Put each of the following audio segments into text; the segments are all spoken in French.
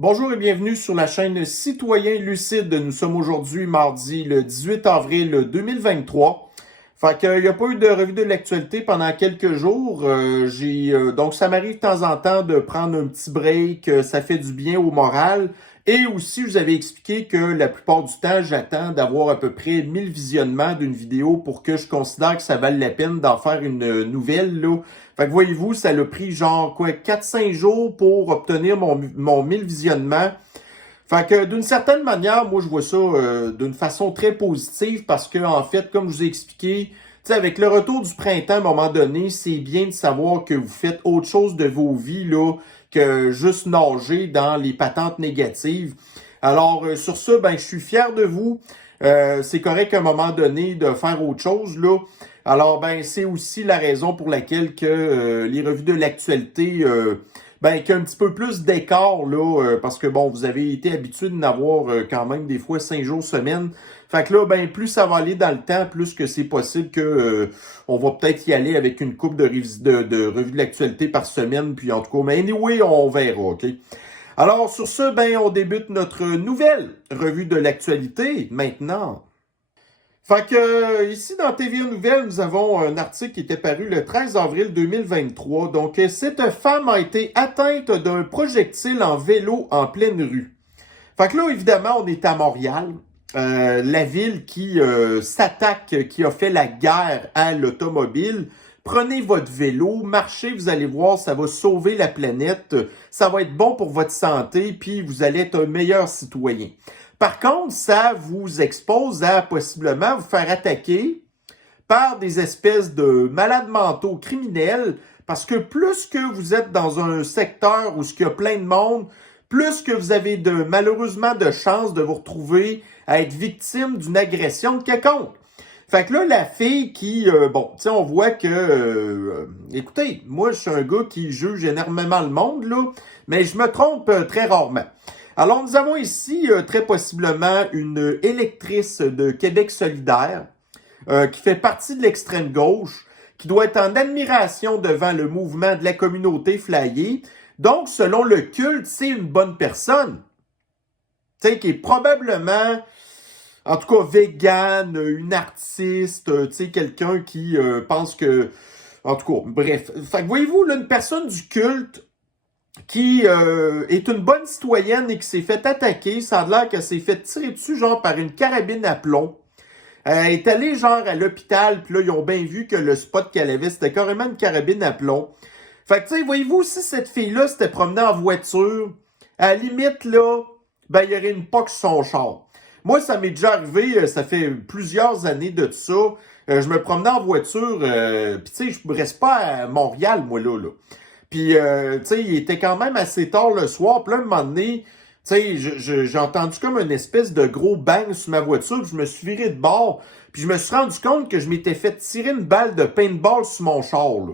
Bonjour et bienvenue sur la chaîne Citoyen Lucide. Nous sommes aujourd'hui mardi le 18 avril 2023. Fait que, il n'y a pas eu de revue de l'actualité pendant quelques jours. Donc ça m'arrive de temps en temps de prendre un petit break. Ça fait du bien au moral. Et aussi, je vous avais expliqué que la plupart du temps, j'attends d'avoir à peu près 1000 visionnements d'une vidéo pour que je considère que ça vaut la peine d'en faire une nouvelle, là. Fait que voyez-vous, ça l'a pris genre quoi 4-5 jours pour obtenir mon 1000 visionnements. Fait que d'une certaine manière, moi je vois ça d'une façon très positive parce que en fait, comme je vous ai expliqué, tu sais, avec le retour du printemps, à un moment donné, c'est bien de savoir que vous faites autre chose de vos vies là que juste nager dans les patentes négatives. Alors sur ce, ben je suis fier de vous. C'est correct à un moment donné de faire autre chose là. Alors ben c'est aussi la raison pour laquelle que les revues de l'actualité ben, qu'il y a un petit peu plus d'écart, là, parce que, bon, vous avez été habitué d'en avoir quand même des fois 5 jours semaine. Fait que là, ben, plus ça va aller dans le temps, plus que c'est possible que on va peut-être y aller avec une couple de revues de l'actualité par semaine, puis en tout cas, mais anyway, on verra, OK? Alors, sur ce, ben, on débute notre nouvelle revue de l'actualité maintenant. Fait que ici dans TVA Nouvelles, nous avons un article qui était paru le 13 avril 2023. Donc, cette femme a été atteinte d'un projectile en vélo en pleine rue. Fait que là, évidemment, on est à Montréal, la ville qui s'attaque, qui a fait la guerre à l'automobile. Prenez votre vélo, marchez, vous allez voir, ça va sauver la planète, ça va être bon pour votre santé, puis vous allez être un meilleur citoyen. Par contre, ça vous expose à possiblement vous faire attaquer par des espèces de malades mentaux criminels, parce que plus que vous êtes dans un secteur où il y a plein de monde, plus que vous avez malheureusement de chances de vous retrouver à être victime d'une agression de quelconque. Fait que là, la fille qui, bon, tu sais, on voit que, écoutez, moi, je suis un gars qui juge énormément le monde, là, mais je me trompe très rarement. Alors, nous avons ici très possiblement une électrice de Québec solidaire qui fait partie de l'extrême gauche, qui doit être en admiration devant le mouvement de la communauté flyée. Donc, selon le culte, c'est une bonne personne. Tu sais, qui est probablement, en tout cas, végane, une artiste, tu sais, quelqu'un qui pense que... En tout cas, bref. Fait que voyez-vous, là, une personne du culte qui est une bonne citoyenne et qui s'est fait attaquer. Ça a l'air qu'elle s'est fait tirer dessus, genre, par une carabine à plomb. Elle est allée, genre, à l'hôpital, puis là, ils ont bien vu que le spot qu'elle avait, c'était carrément une carabine à plomb. Fait que, tu sais, voyez-vous, si cette fille-là s'était promenée en voiture, à la limite, là, ben, il y aurait une poque sur son char. Moi, ça m'est déjà arrivé, ça fait plusieurs années de ça. Je me promenais en voiture, puis tu sais, je reste pas à Montréal, moi, là. Puis, tu sais, il était quand même assez tard le soir. Puis là, à un moment donné, tu sais, j'ai entendu comme une espèce de gros bang sur ma voiture. Puis je me suis viré de bord. Puis je me suis rendu compte que je m'étais fait tirer une balle de paintball sur mon char, là.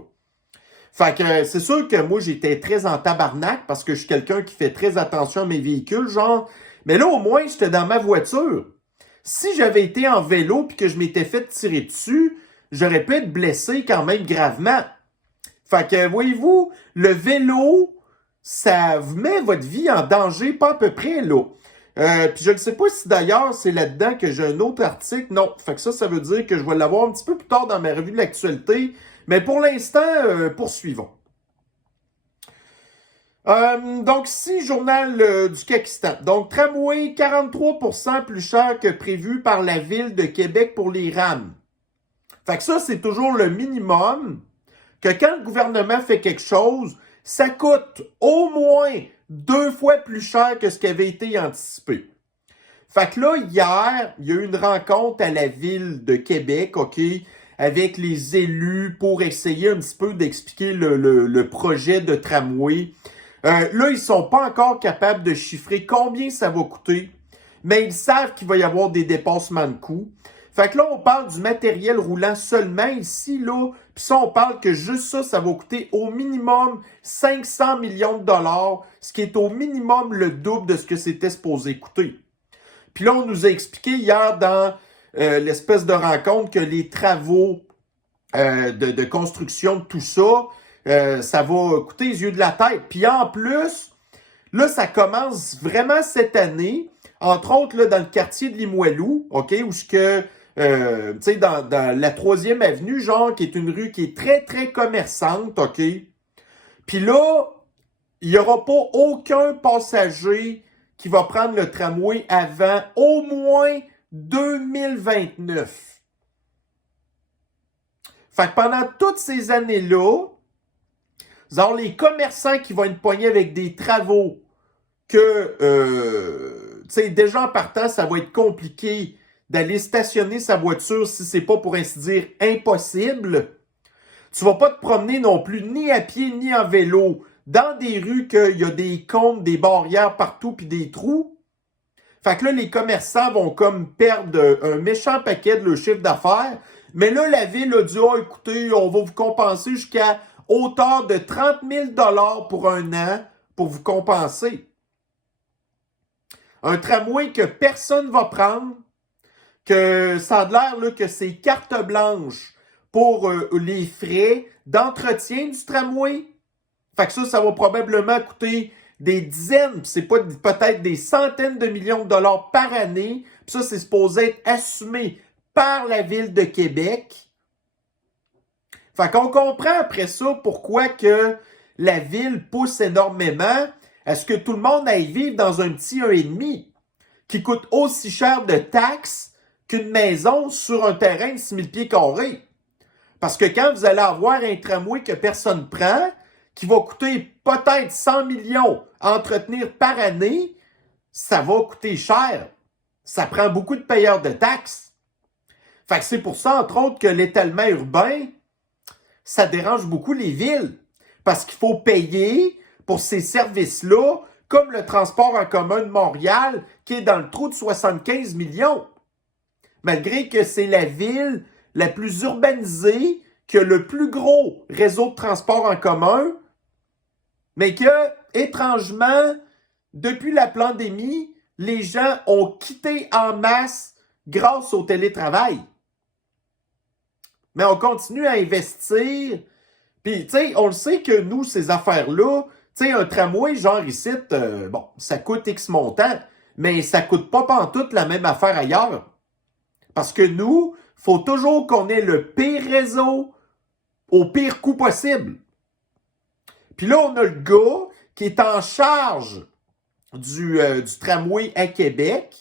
Fait que c'est sûr que moi, j'étais très en tabarnak parce que je suis quelqu'un qui fait très attention à mes véhicules, genre. Mais là, au moins, j'étais dans ma voiture. Si j'avais été en vélo puis que je m'étais fait tirer dessus, j'aurais pu être blessé quand même gravement. Fait que, voyez-vous, le vélo, ça vous met votre vie en danger, pas à peu près, là. Puis je ne sais pas si d'ailleurs c'est là-dedans que j'ai un autre article. Non, fait que ça veut dire que je vais l'avoir un petit peu plus tard dans ma revue de l'actualité. Mais pour l'instant, poursuivons. Donc ici, journal du Pakistan. Donc, tramway, 43% plus cher que prévu par la ville de Québec pour les rames. Fait que ça, c'est toujours le minimum. Que quand le gouvernement fait quelque chose, ça coûte au moins 2 fois plus cher que ce qui avait été anticipé. Fait que là, hier, il y a eu une rencontre à la ville de Québec, OK, avec les élus pour essayer un petit peu d'expliquer le projet de tramway. Là, ils sont pas encore capables de chiffrer combien ça va coûter, mais ils savent qu'il va y avoir des dépassements de coûts. Fait que là, on parle du matériel roulant seulement ici, là. Puis ça, on parle que juste ça va coûter au minimum 500 millions de dollars, ce qui est au minimum le double de ce que c'était supposé coûter. Puis là, on nous a expliqué hier dans l'espèce de rencontre que les travaux de construction de tout ça, ça va coûter les yeux de la tête. Puis en plus, Là, ça commence vraiment cette année, entre autres là, dans le quartier de Limoilou, OK, où ce que, tu sais, dans la 3e avenue, genre, qui est une rue qui est très, très commerçante, OK. Puis là, il n'y aura pas aucun passager qui va prendre le tramway avant au moins 2029. Fait que pendant toutes ces années-là, vous avez les commerçants qui vont être poignés avec des travaux que, tu sais, déjà en partant, ça va être compliqué d'aller stationner sa voiture si c'est pas, pour ainsi dire, impossible. Tu vas pas te promener non plus ni à pied ni en vélo dans des rues qu'il y a des comptes, des barrières partout puis des trous. Fait que là, les commerçants vont comme perdre un méchant paquet de leur chiffre d'affaires. Mais là, la ville a dit, oh, écoutez, on va vous compenser jusqu'à hauteur de 30 000 $ pour un an pour vous compenser. Un tramway que personne va prendre, que ça a l'air là, que c'est carte blanche pour les frais d'entretien du tramway. Fait que ça va probablement coûter des dizaines, c'est pas peut-être des centaines de millions de dollars par année. Puis ça, c'est supposé être assumé par la Ville de Québec. Fait qu'on comprend après ça pourquoi que la Ville pousse énormément à ce que tout le monde aille vivre dans un petit 1,5 qui coûte aussi cher de taxes qu'une maison sur un terrain de 6 000 pieds carrés. Parce que quand vous allez avoir un tramway que personne ne prend, qui va coûter peut-être 100 millions à entretenir par année, ça va coûter cher. Ça prend beaucoup de payeurs de taxes. Fait que c'est pour ça, entre autres, que l'étalement urbain, ça dérange beaucoup les villes. Parce qu'il faut payer pour ces services-là, comme le transport en commun de Montréal, qui est dans le trou de 75 millions. Malgré que c'est la ville la plus urbanisée, qui a le plus gros réseau de transport en commun, mais que, étrangement, depuis la pandémie, les gens ont quitté en masse grâce au télétravail. Mais on continue à investir. Puis, tu sais, on le sait que nous, ces affaires-là, tu sais, un tramway, genre ici, bon, ça coûte X montant, mais ça coûte pas pantoute la même affaire ailleurs. Parce que nous, faut toujours qu'on ait le pire réseau au pire coût possible. Puis là, on a le gars qui est en charge du tramway à Québec.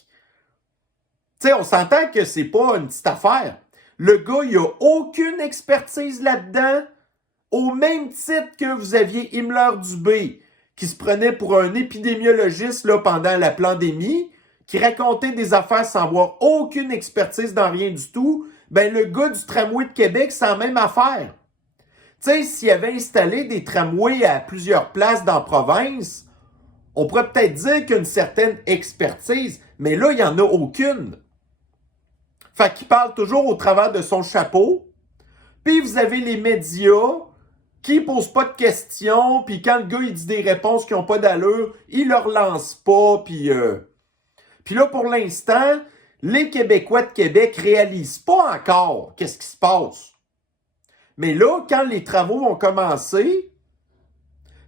Tu sais, on s'entend que c'est pas une petite affaire. Le gars, il a aucune expertise là-dedans, au même titre que vous aviez Himmler-Dubé, qui se prenait pour un épidémiologiste là, pendant la pandémie, qui racontait des affaires sans avoir aucune expertise dans rien du tout. Ben, le gars du tramway de Québec, c'est la même affaire. Tu sais, s'il avait installé des tramways à plusieurs places dans la province, on pourrait peut-être dire qu'il y a une certaine expertise, mais là, il n'y en a aucune. Fait qu'il parle toujours au travers de son chapeau. Puis vous avez les médias qui posent pas de questions, puis quand le gars il dit des réponses qui n'ont pas d'allure, il leur lance pas, puis là, pour l'instant, les Québécois de Québec réalisent pas encore qu'est-ce qui se passe. Mais là, quand les travaux vont commencer,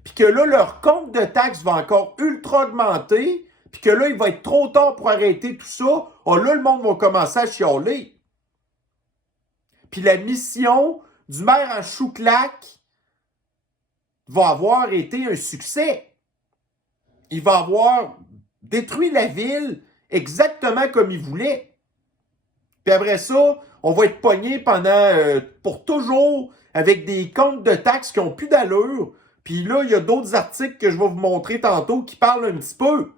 puis que là, leur compte de taxes va encore ultra augmenter, puis que là, il va être trop tard pour arrêter tout ça, oh là, le monde va commencer à chialer. Puis la mission du maire en chouclac va avoir été un succès. Il va avoir détruit la ville exactement comme il voulait. Puis après ça, on va être pogné pour toujours avec des comptes de taxes qui n'ont plus d'allure. Puis là, il y a d'autres articles que je vais vous montrer tantôt qui parlent un petit peu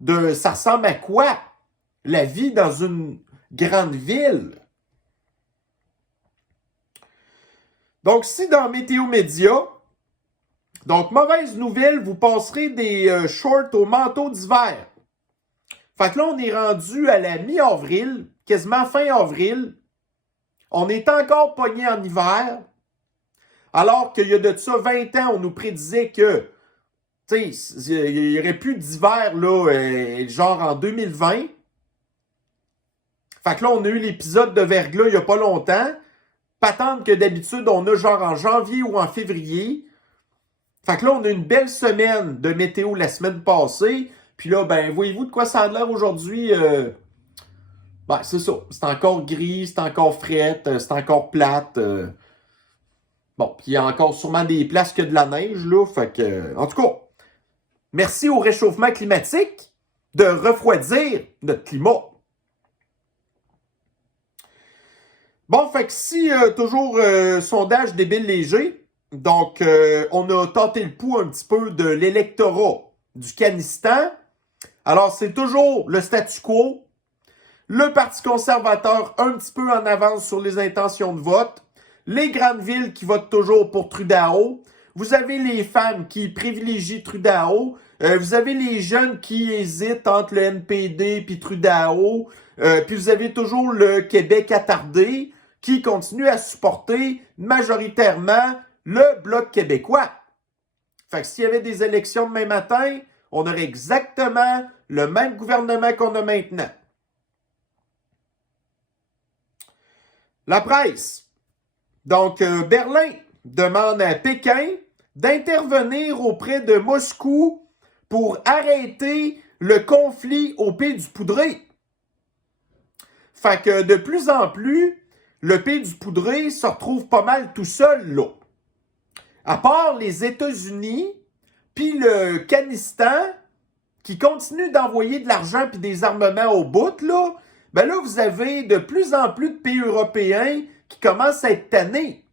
de ça ressemble à quoi la vie dans une grande ville. Donc, ici, dans Météo Média, donc, mauvaise nouvelle, vous passerez des shorts au manteau d'hiver. Fait que là, on est rendu à la mi-avril, quasiment fin avril. On est encore pogné en hiver. Alors qu'il y a de ça 20 ans, on nous prédisait que, tu sais, il n'y aurait plus d'hiver, là, genre en 2020. Fait que là, on a eu l'épisode de verglas il n'y a pas longtemps. Patente que d'habitude, on a genre en janvier ou en février. Fait que là, on a une belle semaine de météo la semaine passée. Puis là, ben, voyez-vous de quoi ça a l'air aujourd'hui? Ben, c'est ça. C'est encore gris, c'est encore fret, c'est encore plate. Bon, puis il y a encore sûrement des places que de la neige, là. Fait que, en tout cas, merci au réchauffement climatique de refroidir notre climat. Bon, fait que si, toujours, sondage débile léger, donc, on a tenté le pouls un petit peu de l'électorat du Kanistan. Alors, c'est toujours le statu quo. Le Parti conservateur un petit peu en avance sur les intentions de vote. Les grandes villes qui votent toujours pour Trudeau. Vous avez les femmes qui privilégient Trudeau. Vous avez les jeunes qui hésitent entre le NPD puis Trudeau. Puis vous avez toujours le Québec attardé qui continue à supporter majoritairement le Bloc québécois. Fait que s'il y avait des élections demain matin, on aurait exactement le même gouvernement qu'on a maintenant. La presse. Donc, Berlin demande à Pékin d'intervenir auprès de Moscou pour arrêter le conflit au Pays du Poudré. Fait que de plus en plus, le Pays du Poudré se retrouve pas mal tout seul, là. À part les États-Unis, puis le Kanistan, qui continue d'envoyer de l'argent puis des armements au bout, là, ben là, vous avez de plus en plus de pays européens qui commencent à être tannés.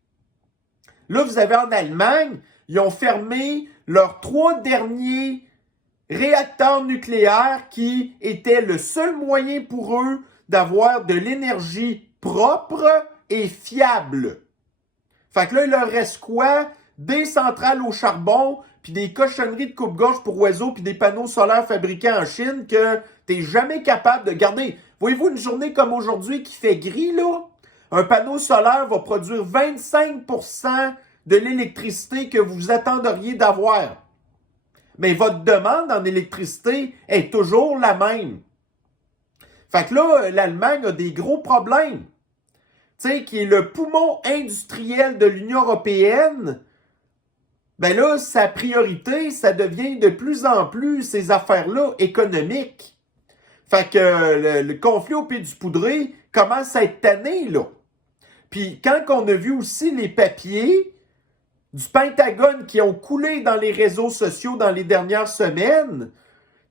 Là, vous avez en Allemagne, ils ont fermé leurs 3 derniers réacteurs nucléaires qui étaient le seul moyen pour eux d'avoir de l'énergie propre et fiable. Fait que là, il leur reste quoi? Des centrales au charbon, puis des cochonneries de coupe-gorge pour oiseaux, puis des panneaux solaires fabriqués en Chine que t'es jamais capable de garder. Voyez-vous, une journée comme aujourd'hui qui fait gris, là, un panneau solaire va produire 25% de l'électricité que vous attendriez d'avoir. Mais votre demande en électricité est toujours la même. Fait que là, l'Allemagne a des gros problèmes. Tu sais, qui est le poumon industriel de l'Union européenne, ben là, sa priorité, ça devient de plus en plus ces affaires-là économiques. Fait que le conflit au Pays du Poudré commence à être tanné, là. Puis quand on a vu aussi les papiers du Pentagone qui ont coulé dans les réseaux sociaux dans les dernières semaines,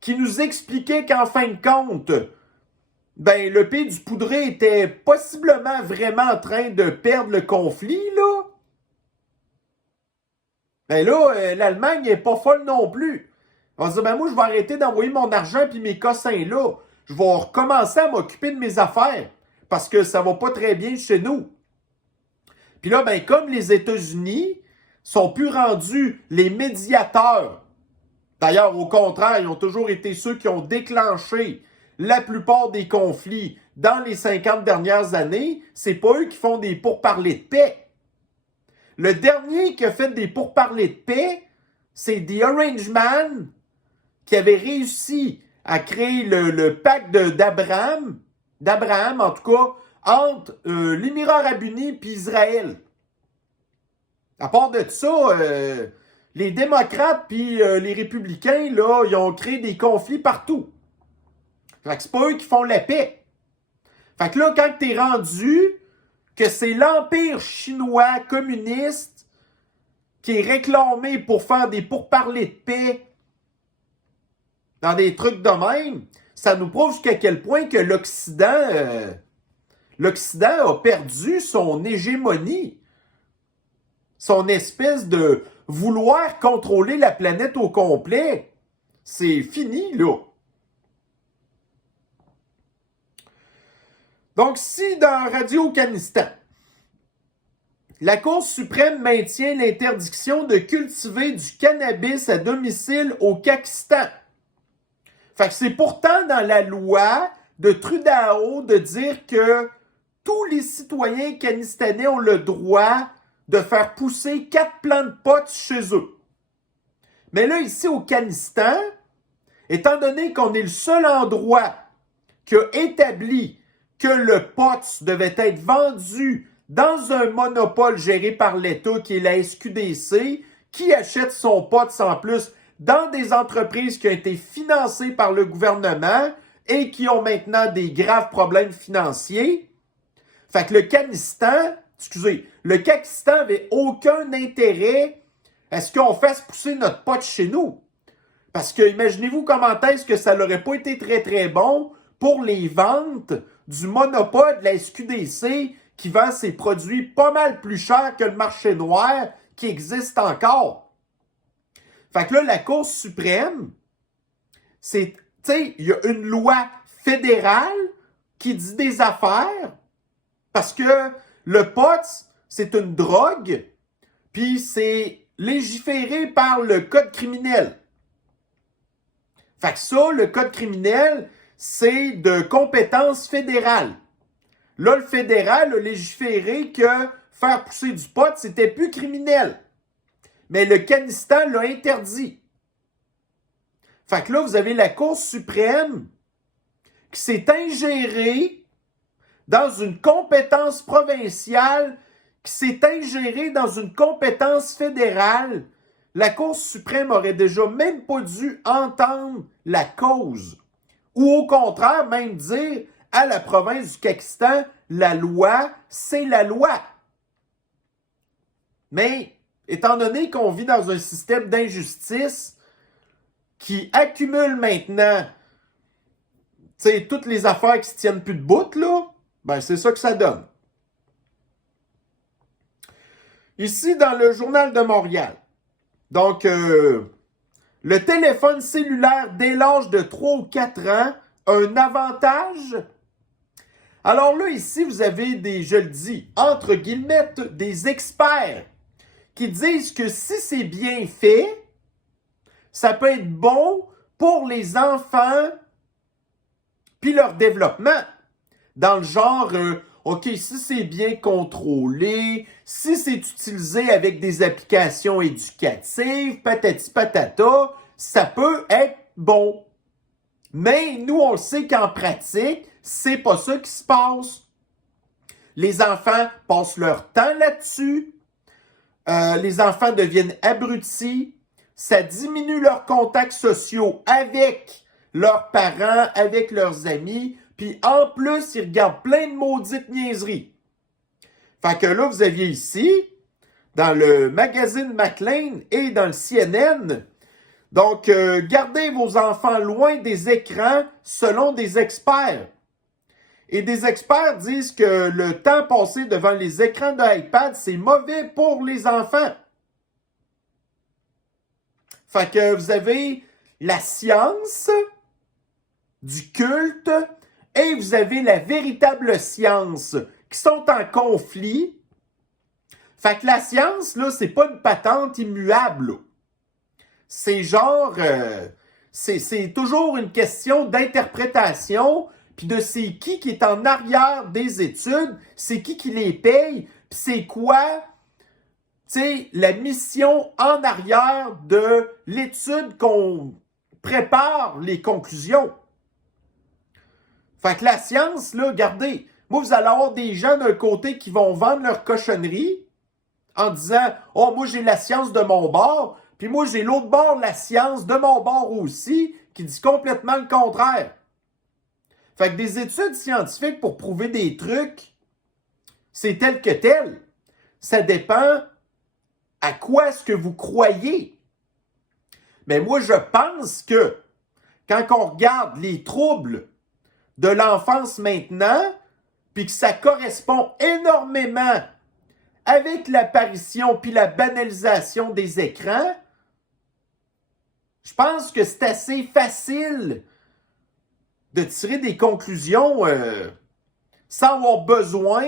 qui nous expliquaient qu'en fin de compte, ben le Pays du Poudré était possiblement vraiment en train de perdre le conflit, là. Ben là, l'Allemagne n'est pas folle non plus. On va se dire, ben moi, je vais arrêter d'envoyer mon argent puis mes cossins là. Je vais recommencer à m'occuper de mes affaires parce que ça va pas très bien chez nous. Puis là, ben comme les États-Unis sont plus rendus les médiateurs, d'ailleurs, au contraire, ils ont toujours été ceux qui ont déclenché la plupart des conflits dans les 50 dernières années, c'est pas eux qui font des pourparlers de paix. Le dernier qui a fait des pourparlers de paix, c'est The Orange Man, qui avait réussi à créer le pacte d'Abraham, en tout cas, entre l'Émirat arabe uni et Israël. À part de ça, les démocrates puis les républicains, là, ils ont créé des conflits partout. Fait que c'est pas eux qui font la paix. Fait que là, quand t'es rendu que c'est l'Empire chinois communiste qui est réclamé pour faire des pourparlers de paix dans des trucs de même, ça nous prouve jusqu'à quel point que l'Occident a perdu son hégémonie, son espèce de vouloir contrôler la planète au complet. C'est fini, là. Donc, si dans Radio-Kanistan, la Cour suprême maintient l'interdiction de cultiver du cannabis à domicile au Pakistan. Fait que c'est pourtant dans la loi de Trudeau de dire que tous les citoyens kanistanais ont le droit de faire pousser 4 plants de pot chez eux. Mais là, ici au Kanistan, étant donné qu'on est le seul endroit qui a établi que le pot devait être vendu dans un monopole géré par l'État qui est la SQDC, qui achète son pot en plus dans des entreprises qui ont été financées par le gouvernement et qui ont maintenant des graves problèmes financiers. Fait que le Kakistan avait aucun intérêt à ce qu'on fasse pousser notre pot chez nous. Parce que imaginez-vous comment est-ce que ça n'aurait pas été très très bon pour les ventes du monopole de la SQDC qui vend ses produits pas mal plus chers que le marché noir qui existe encore. Fait que là, la Cour suprême, il y a une loi fédérale qui dit des affaires parce que le pot, c'est une drogue, puis c'est légiféré par le Code criminel. Fait que ça, le Code criminel, c'est de compétence fédérale. Là, le fédéral a légiféré que faire pousser du pot, c'était plus criminel. Mais le Kanistan l'a interdit. Fait que là, vous avez la Cour suprême qui s'est ingérée dans une compétence provinciale, qui s'est ingérée dans une compétence fédérale. La Cour suprême aurait déjà même pas dû entendre la cause. Ou au contraire, même dire à la province du Kakistan, la loi, c'est la loi. Mais, étant donné qu'on vit dans un système d'injustice qui accumule maintenant, toutes les affaires qui se tiennent plus de bout, là, ben c'est ça que ça donne. Ici, dans le Journal de Montréal, donc, le téléphone cellulaire dès l'âge de 3 ou 4 ans a un avantage. Alors là, ici, vous avez je le dis, entre guillemets, des experts qui disent que si c'est bien fait, ça peut être bon pour les enfants puis leur développement. Dans le genre, OK, si c'est bien contrôlé, si c'est utilisé avec des applications éducatives, patati patata, ça peut être bon. Mais nous, on le sait qu'en pratique, c'est pas ça qui se passe. Les enfants passent leur temps là-dessus. Les enfants deviennent abrutis. Ça diminue leurs contacts sociaux avec leurs parents, avec leurs amis. Puis en plus, ils regardent plein de maudites niaiseries. Fait que là, vous aviez ici, dans le magazine Maclean et dans le CNN, donc, gardez vos enfants loin des écrans selon des experts. Et des experts disent que le temps passé devant les écrans de iPad, c'est mauvais pour les enfants. Fait que vous avez la science du culte et vous avez la véritable science qui sont en conflit. Fait que la science, là, c'est pas une patente immuable, là. C'est genre, c'est toujours une question d'interprétation, puis de c'est qui est en arrière des études, c'est qui les paye, puis c'est quoi, la mission en arrière de l'étude qu'on prépare les conclusions. Fait que la science, là, regardez, moi, vous allez avoir des gens d'un côté qui vont vendre leur cochonnerie en disant « Oh, moi, j'ai la science de mon bord », puis moi, j'ai l'autre bord, la science de mon bord aussi, qui dit complètement le contraire. Fait que des études scientifiques pour prouver des trucs, c'est tel que tel. Ça dépend à quoi est-ce que vous croyez. Mais moi, je pense que quand on regarde les troubles de l'enfance maintenant, puis que ça correspond énormément avec l'apparition puis la banalisation des écrans, je pense que c'est assez facile de tirer des conclusions sans avoir besoin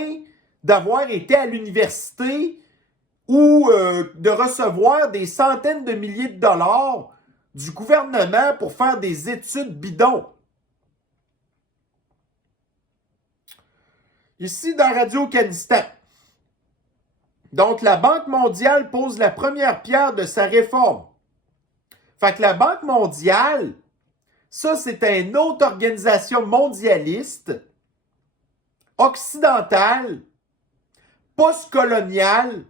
d'avoir été à l'université ou de recevoir des centaines de milliers de dollars du gouvernement pour faire des études bidons. Ici, dans Radio-Kanistan. Donc, la Banque mondiale pose la première pierre de sa réforme. Fait que la Banque mondiale, ça, c'est une autre organisation mondialiste, occidentale, postcoloniale,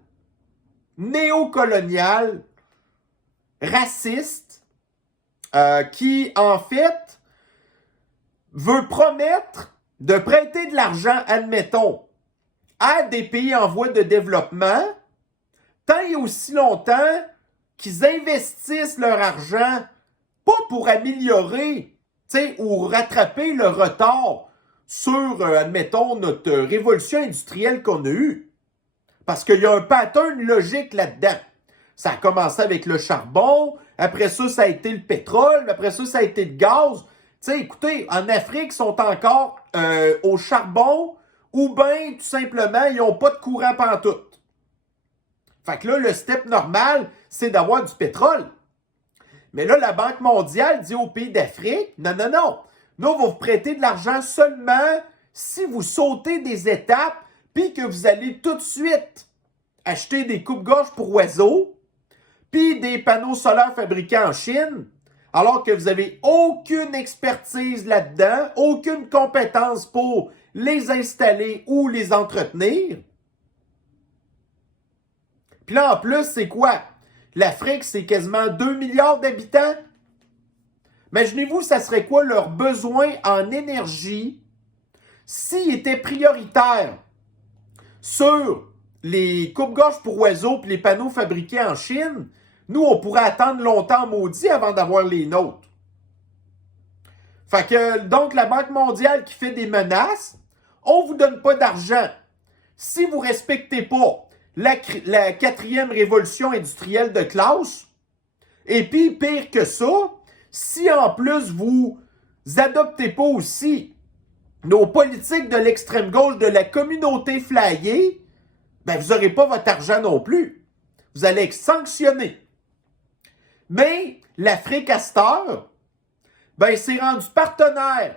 néocoloniale, raciste qui, en fait, veut promettre de prêter de l'argent, admettons, à des pays en voie de développement, tant et aussi longtemps qu'ils investissent leur argent, pas pour améliorer, ou rattraper le retard sur, admettons, notre révolution industrielle qu'on a eue. Parce qu'il y a un pattern logique là-dedans. Ça a commencé avec le charbon, après ça, ça a été le pétrole, après ça, ça a été le gaz. Écoutez, en Afrique, ils sont encore au charbon ou bien, tout simplement, ils n'ont pas de courant pantoute. Fait que là, le step normal, c'est d'avoir du pétrole. Mais là, la Banque mondiale dit aux pays d'Afrique, non, non, non, nous, on va vous prêter de l'argent seulement si vous sautez des étapes puis que vous allez tout de suite acheter des coupes-gorges pour oiseaux puis des panneaux solaires fabriqués en Chine, alors que vous n'avez aucune expertise là-dedans, aucune compétence pour les installer ou les entretenir. Puis là, en plus, c'est quoi? L'Afrique, c'est quasiment 2 milliards d'habitants. Imaginez-vous, ça serait quoi leurs besoins en énergie s'ils étaient prioritaires sur les coupes-gorges pour oiseaux et les panneaux fabriqués en Chine? Nous, on pourrait attendre longtemps maudit avant d'avoir les nôtres. Fait que, donc, la Banque mondiale qui fait des menaces, on ne vous donne pas d'argent. Si vous ne respectez pas la 4e révolution industrielle de classe, et puis, pire que ça, si en plus vous adoptez pas aussi nos politiques de l'extrême gauche, de la communauté flyée, ben vous n'aurez pas votre argent non plus. Vous allez être sanctionné. Mais l'Afrique à cette heure, ben s'est rendu partenaire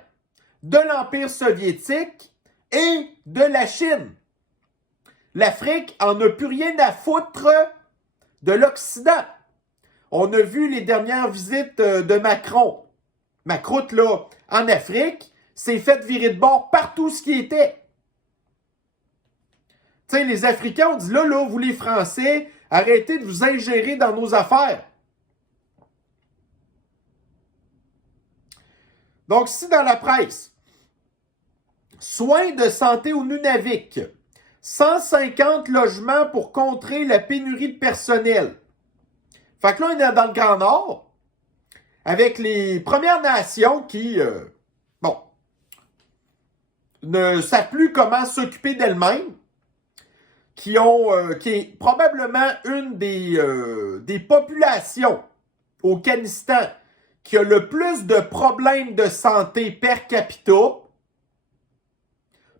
de l'Empire soviétique et de la Chine. L'Afrique en a plus rien à foutre de l'Occident. On a vu les dernières visites de Macron. Macron, là, en Afrique, s'est fait virer de bord partout ce qui était. Tu sais, les Africains ont dit, là, vous les Français, arrêtez de vous ingérer dans nos affaires. Donc, si dans la presse, soins de santé au Nunavik, 150 logements pour contrer la pénurie de personnel. Fait que là, on est dans le Grand Nord, avec les Premières Nations qui, ne savent plus comment s'occuper d'elles-mêmes, qui est probablement une des populations au Afghanistan qui a le plus de problèmes de santé per capita,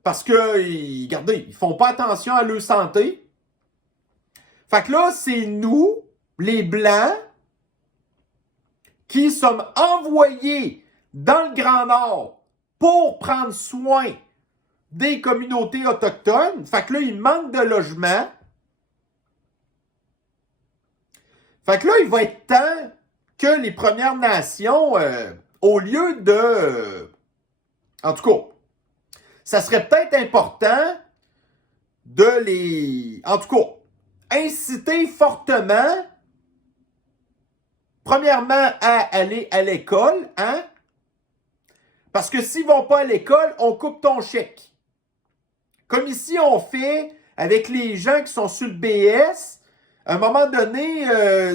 parce que, regardez, ils font pas attention à leur santé. Fait que là, c'est nous, les Blancs, qui sommes envoyés dans le Grand Nord pour prendre soin des communautés autochtones. Fait que là, il manque de logements. Fait que là, il va être temps que les Premières Nations, au lieu de... en tout cas, ça serait peut-être important de les... en tout cas, inciter fortement, premièrement, à aller à l'école, hein? Parce que s'ils vont pas à l'école, on coupe ton chèque. Comme ici, on fait avec les gens qui sont sur le BS, à un moment donné,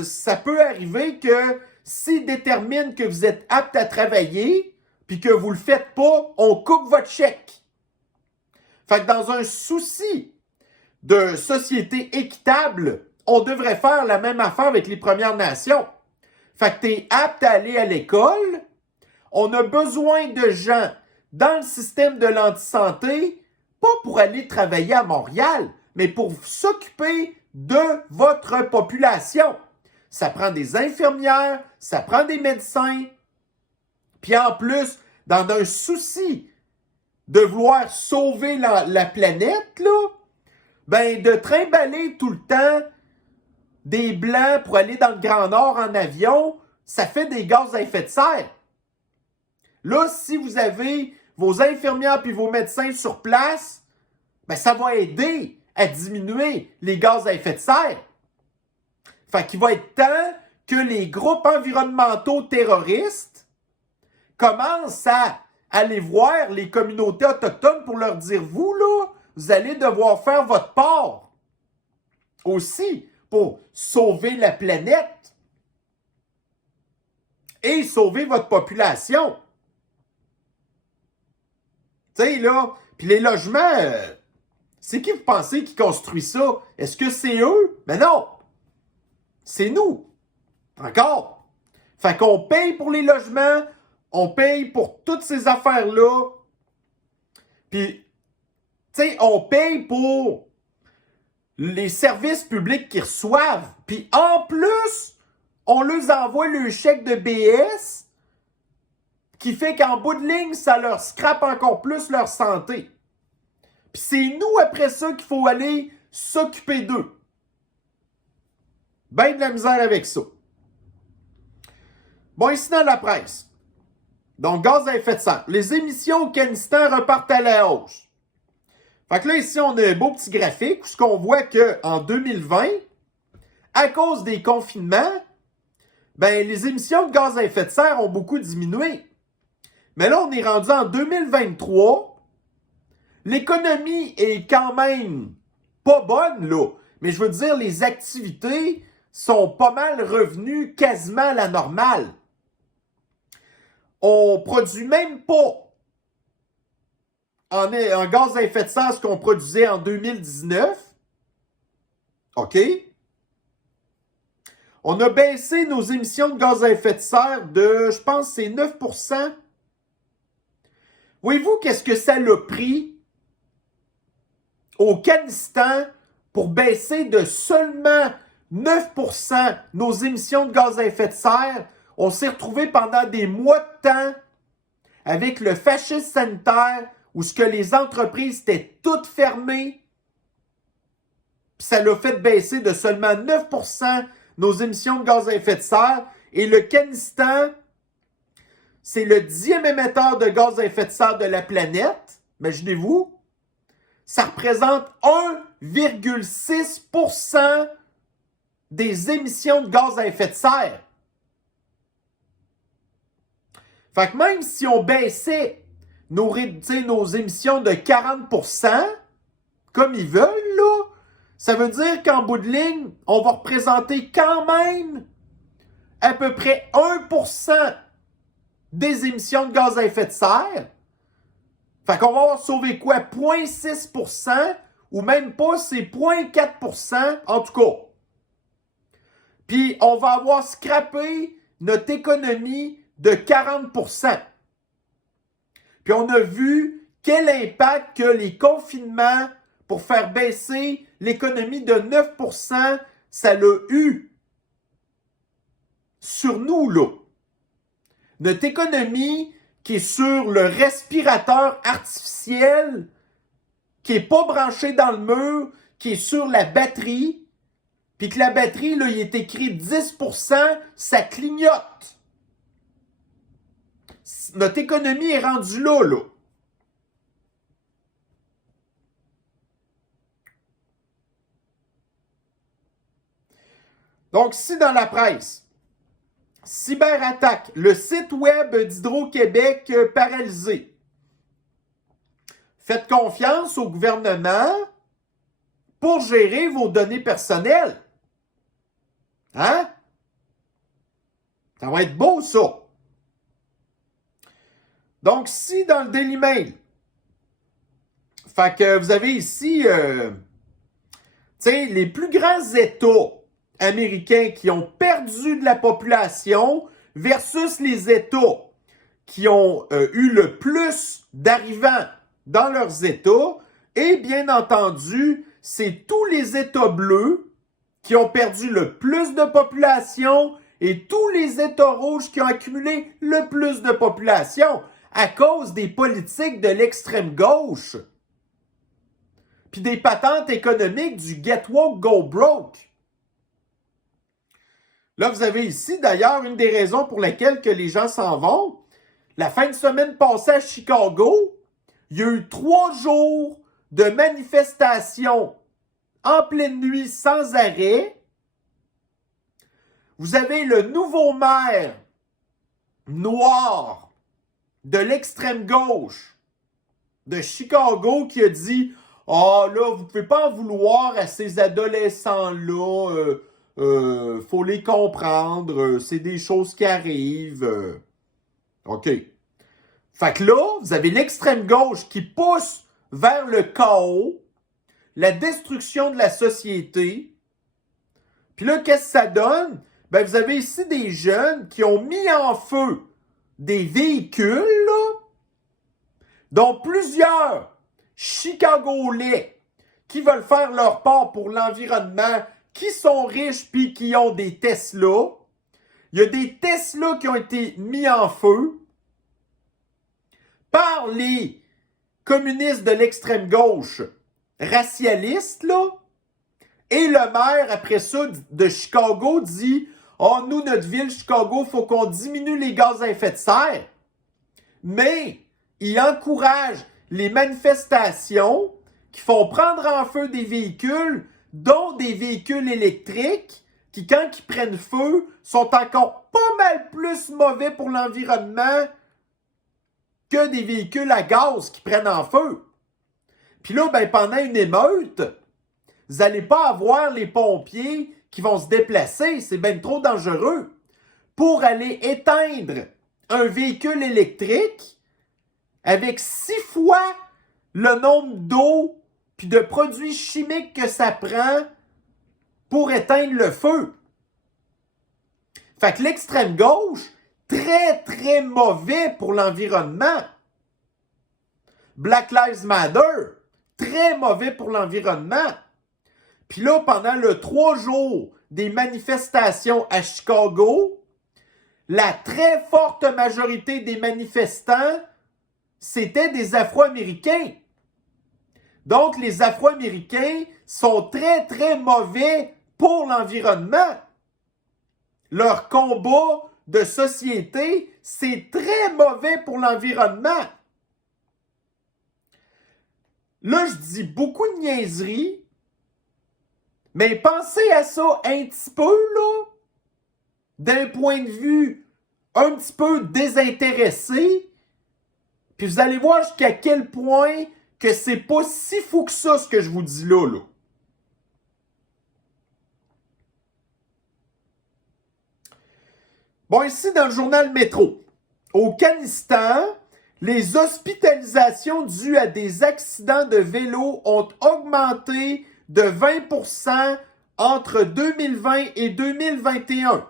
ça peut arriver que s'ils déterminent que vous êtes apte à travailler, puis que vous le faites pas, on coupe votre chèque. Fait que dans un souci de société équitable, on devrait faire la même affaire avec les Premières Nations. Fait que tu es apte à aller à l'école. On a besoin de gens dans le système de l'antisanté, pas pour aller travailler à Montréal, mais pour s'occuper de votre population. Ça prend des infirmières, ça prend des médecins. Puis en plus, dans un souci de vouloir sauver la planète, là, ben de trimballer tout le temps des Blancs pour aller dans le Grand Nord en avion, ça fait des gaz à effet de serre. Là, si vous avez vos infirmières puis vos médecins sur place, ben ça va aider à diminuer les gaz à effet de serre. Fait qu'il va être temps que les groupes environnementaux terroristes commencent à aller voir les communautés autochtones pour leur dire, vous là, vous allez devoir faire votre part aussi pour sauver la planète et sauver votre population. Tu sais, là, puis les logements, c'est qui vous pensez qui construit ça? Est-ce que c'est eux? Mais non! C'est nous. Encore. Fait qu'on paye pour les logements, on paye pour toutes ces affaires-là. Puis, tu sais, on paye pour les services publics qu'ils reçoivent. Puis en plus, on leur envoie le chèque de BS qui fait qu'en bout de ligne, ça leur scrape encore plus leur santé. Puis c'est nous, après ça, qu'il faut aller s'occuper d'eux. Ben de la misère avec ça. Bon, ici dans la presse. Donc, gaz à effet de serre. Les émissions au Afghanistan repartent à la hausse. Fait que là, ici, on a un beau petit graphique où ce qu'on voit qu'en 2020, à cause des confinements, ben, les émissions de gaz à effet de serre ont beaucoup diminué. Mais là, on est rendu en 2023. L'économie est quand même pas bonne, là. Mais je veux dire, les activités sont pas mal revenues quasiment à la normale. On produit même pas en gaz à effet de serre ce qu'on produisait en 2019. OK? On a baissé nos émissions de gaz à effet de serre de, je pense, c'est 9%. Voyez-vous qu'est-ce que ça l'a pris au Afghanistan pour baisser de seulement 9% nos émissions de gaz à effet de serre? On s'est retrouvé pendant des mois de temps avec le fascisme sanitaire où ce que les entreprises étaient toutes fermées. Puis ça l'a fait baisser de seulement 9% nos émissions de gaz à effet de serre. Et le Afghanistan, c'est le 10e émetteur de gaz à effet de serre de la planète. Imaginez-vous. Ça représente 1,6% des émissions de gaz à effet de serre. Fait que même si on baissait nos émissions de 40%, comme ils veulent, là, ça veut dire qu'en bout de ligne, on va représenter quand même à peu près 1% des émissions de gaz à effet de serre. Fait qu'on va avoir sauvé quoi? 0,6% ou même pas, c'est 0,4% en tout cas. Puis on va avoir scrappé notre économie de 40%. Puis on a vu quel impact que les confinements pour faire baisser l'économie de 9%, ça l'a eu sur nous, là. Notre économie qui est sur le respirateur artificiel, qui n'est pas branché dans le mur, qui est sur la batterie, puis que la batterie, là, il est écrit 10%, ça clignote. Notre économie est rendue là, là. Donc, ici dans la presse, cyberattaque, le site web d'Hydro-Québec paralysé. Faites confiance au gouvernement pour gérer vos données personnelles. Hein? Ça va être beau, ça. Donc, ici, dans le Daily Mail, fait que vous avez ici, les plus grands États américains qui ont perdu de la population versus les États qui ont eu le plus d'arrivants dans leurs États. Et bien entendu, c'est tous les États bleus qui ont perdu le plus de population et tous les États rouges qui ont accumulé le plus de population à cause des politiques de l'extrême gauche puis des patentes économiques du Get Woke, Go Broke. Là, vous avez ici, d'ailleurs, une des raisons pour lesquelles que les gens s'en vont. La fin de semaine passée à Chicago, il y a eu 3 jours de manifestations en pleine nuit sans arrêt vous avez le nouveau maire noir de l'extrême gauche de Chicago qui a dit « Ah là, vous ne pouvez pas en vouloir à ces adolescents-là, faut les comprendre, c'est des choses qui arrivent. OK. Fait que là, vous avez l'extrême gauche qui pousse vers le chaos, la destruction de la société. Puis là, qu'est-ce que ça donne? Ben, vous avez ici des jeunes qui ont mis en feu des véhicules, là, dont plusieurs Chicagolais qui veulent faire leur part pour l'environnement, qui sont riches puis qui ont des Tesla. Il y a des Tesla qui ont été mis en feu par les communistes de l'extrême gauche racialistes, là. Et le maire, après ça, de Chicago, dit « Oh, nous, notre ville, Chicago, il faut qu'on diminue les gaz à effet de serre. » Mais il encourage les manifestations qui font prendre en feu des véhicules, dont des véhicules électriques, qui, quand ils prennent feu, sont encore pas mal plus mauvais pour l'environnement que des véhicules à gaz qui prennent en feu. Puis là, ben, pendant une émeute, vous n'allez pas avoir les pompiers qui vont se déplacer, c'est bien trop dangereux, pour aller éteindre un véhicule électrique avec 6 fois le nombre d'eau puis de produits chimiques que ça prend pour éteindre le feu. Fait que l'extrême gauche, très, très mauvais pour l'environnement. Black Lives Matter, très mauvais pour l'environnement. Puis là, pendant le 3 jours des manifestations à Chicago, la très forte majorité des manifestants, c'était des Afro-Américains. Donc, les Afro-Américains sont très, très mauvais pour l'environnement. Leur combat de société, c'est très mauvais pour l'environnement. Là, je dis beaucoup de niaiseries, mais pensez à ça un petit peu, là, d'un point de vue un petit peu désintéressé, puis vous allez voir jusqu'à quel point que c'est pas si fou que ça, ce que je vous dis là. Bon, ici, dans le journal Métro, au Kazakhstan, les hospitalisations dues à des accidents de vélo ont augmenté de 20% entre 2020 et 2021.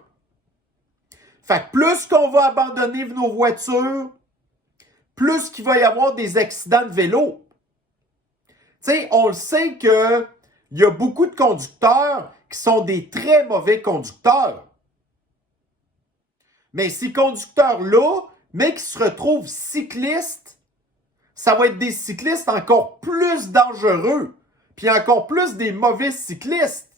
Fait que plus qu'on va abandonner nos voitures, plus qu'il va y avoir des accidents de vélo. Tu sais, on le sait qu'il y a beaucoup de conducteurs qui sont des très mauvais conducteurs. Mais ces conducteurs-là, mais qui se retrouvent cyclistes, ça va être des cyclistes encore plus dangereux, puis encore plus des mauvais cyclistes.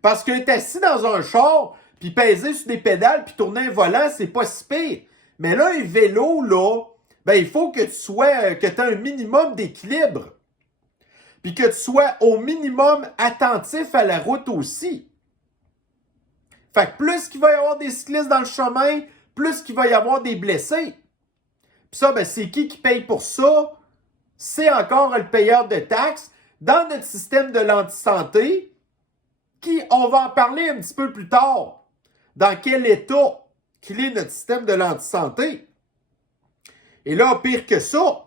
Parce qu'être assis dans un char, puis peser sur des pédales, puis tourner un volant, c'est pas si pire. Mais là, un vélo, là, ben, il faut que tu aies un minimum d'équilibre. Puis que tu sois au minimum attentif à la route aussi. Fait que plus qu'il va y avoir des cyclistes dans le chemin, plus qu'il va y avoir des blessés. Puis ça, ben, c'est qui paye pour ça? C'est encore le payeur de taxes dans notre système de l'anti-santé, qui, on va en parler un petit peu plus tard, dans quel état qu'il est notre système de l'anti-santé. Et là, pire que ça,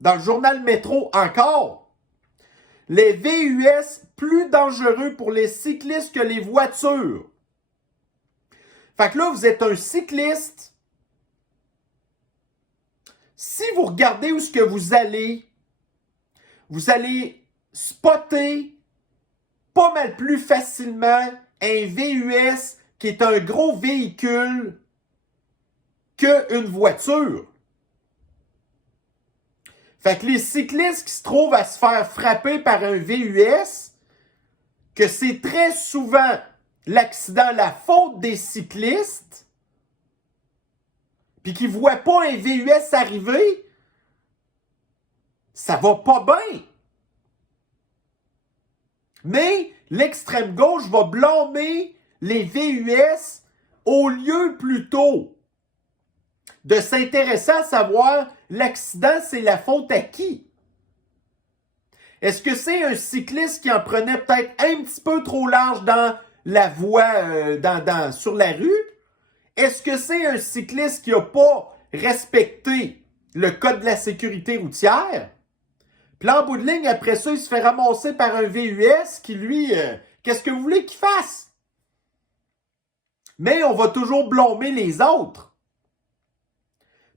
dans le journal Métro encore, les VUS plus dangereux pour les cyclistes que les voitures. Fait que là, vous êtes un cycliste. Si vous regardez où est-ce que vous allez spotter pas mal plus facilement un VUS qui est un gros véhicule qu'une voiture. Fait que les cyclistes qui se trouvent à se faire frapper par un VUS, que c'est très souvent l'accident, la faute des cyclistes, puis qui ne voient pas un VUS arriver, ça va pas bien. Mais l'extrême gauche va blâmer les VUS au lieu plutôt de s'intéresser à savoir l'accident, c'est la faute à qui? Est-ce que c'est un cycliste qui en prenait peut-être un petit peu trop large dans la voie, sur la rue? Est-ce que c'est un cycliste qui n'a pas respecté le code de la sécurité routière? Puis là, en bout de ligne, après ça, il se fait ramasser par un VUS qui, lui, qu'est-ce que vous voulez qu'il fasse? Mais on va toujours blâmer les autres.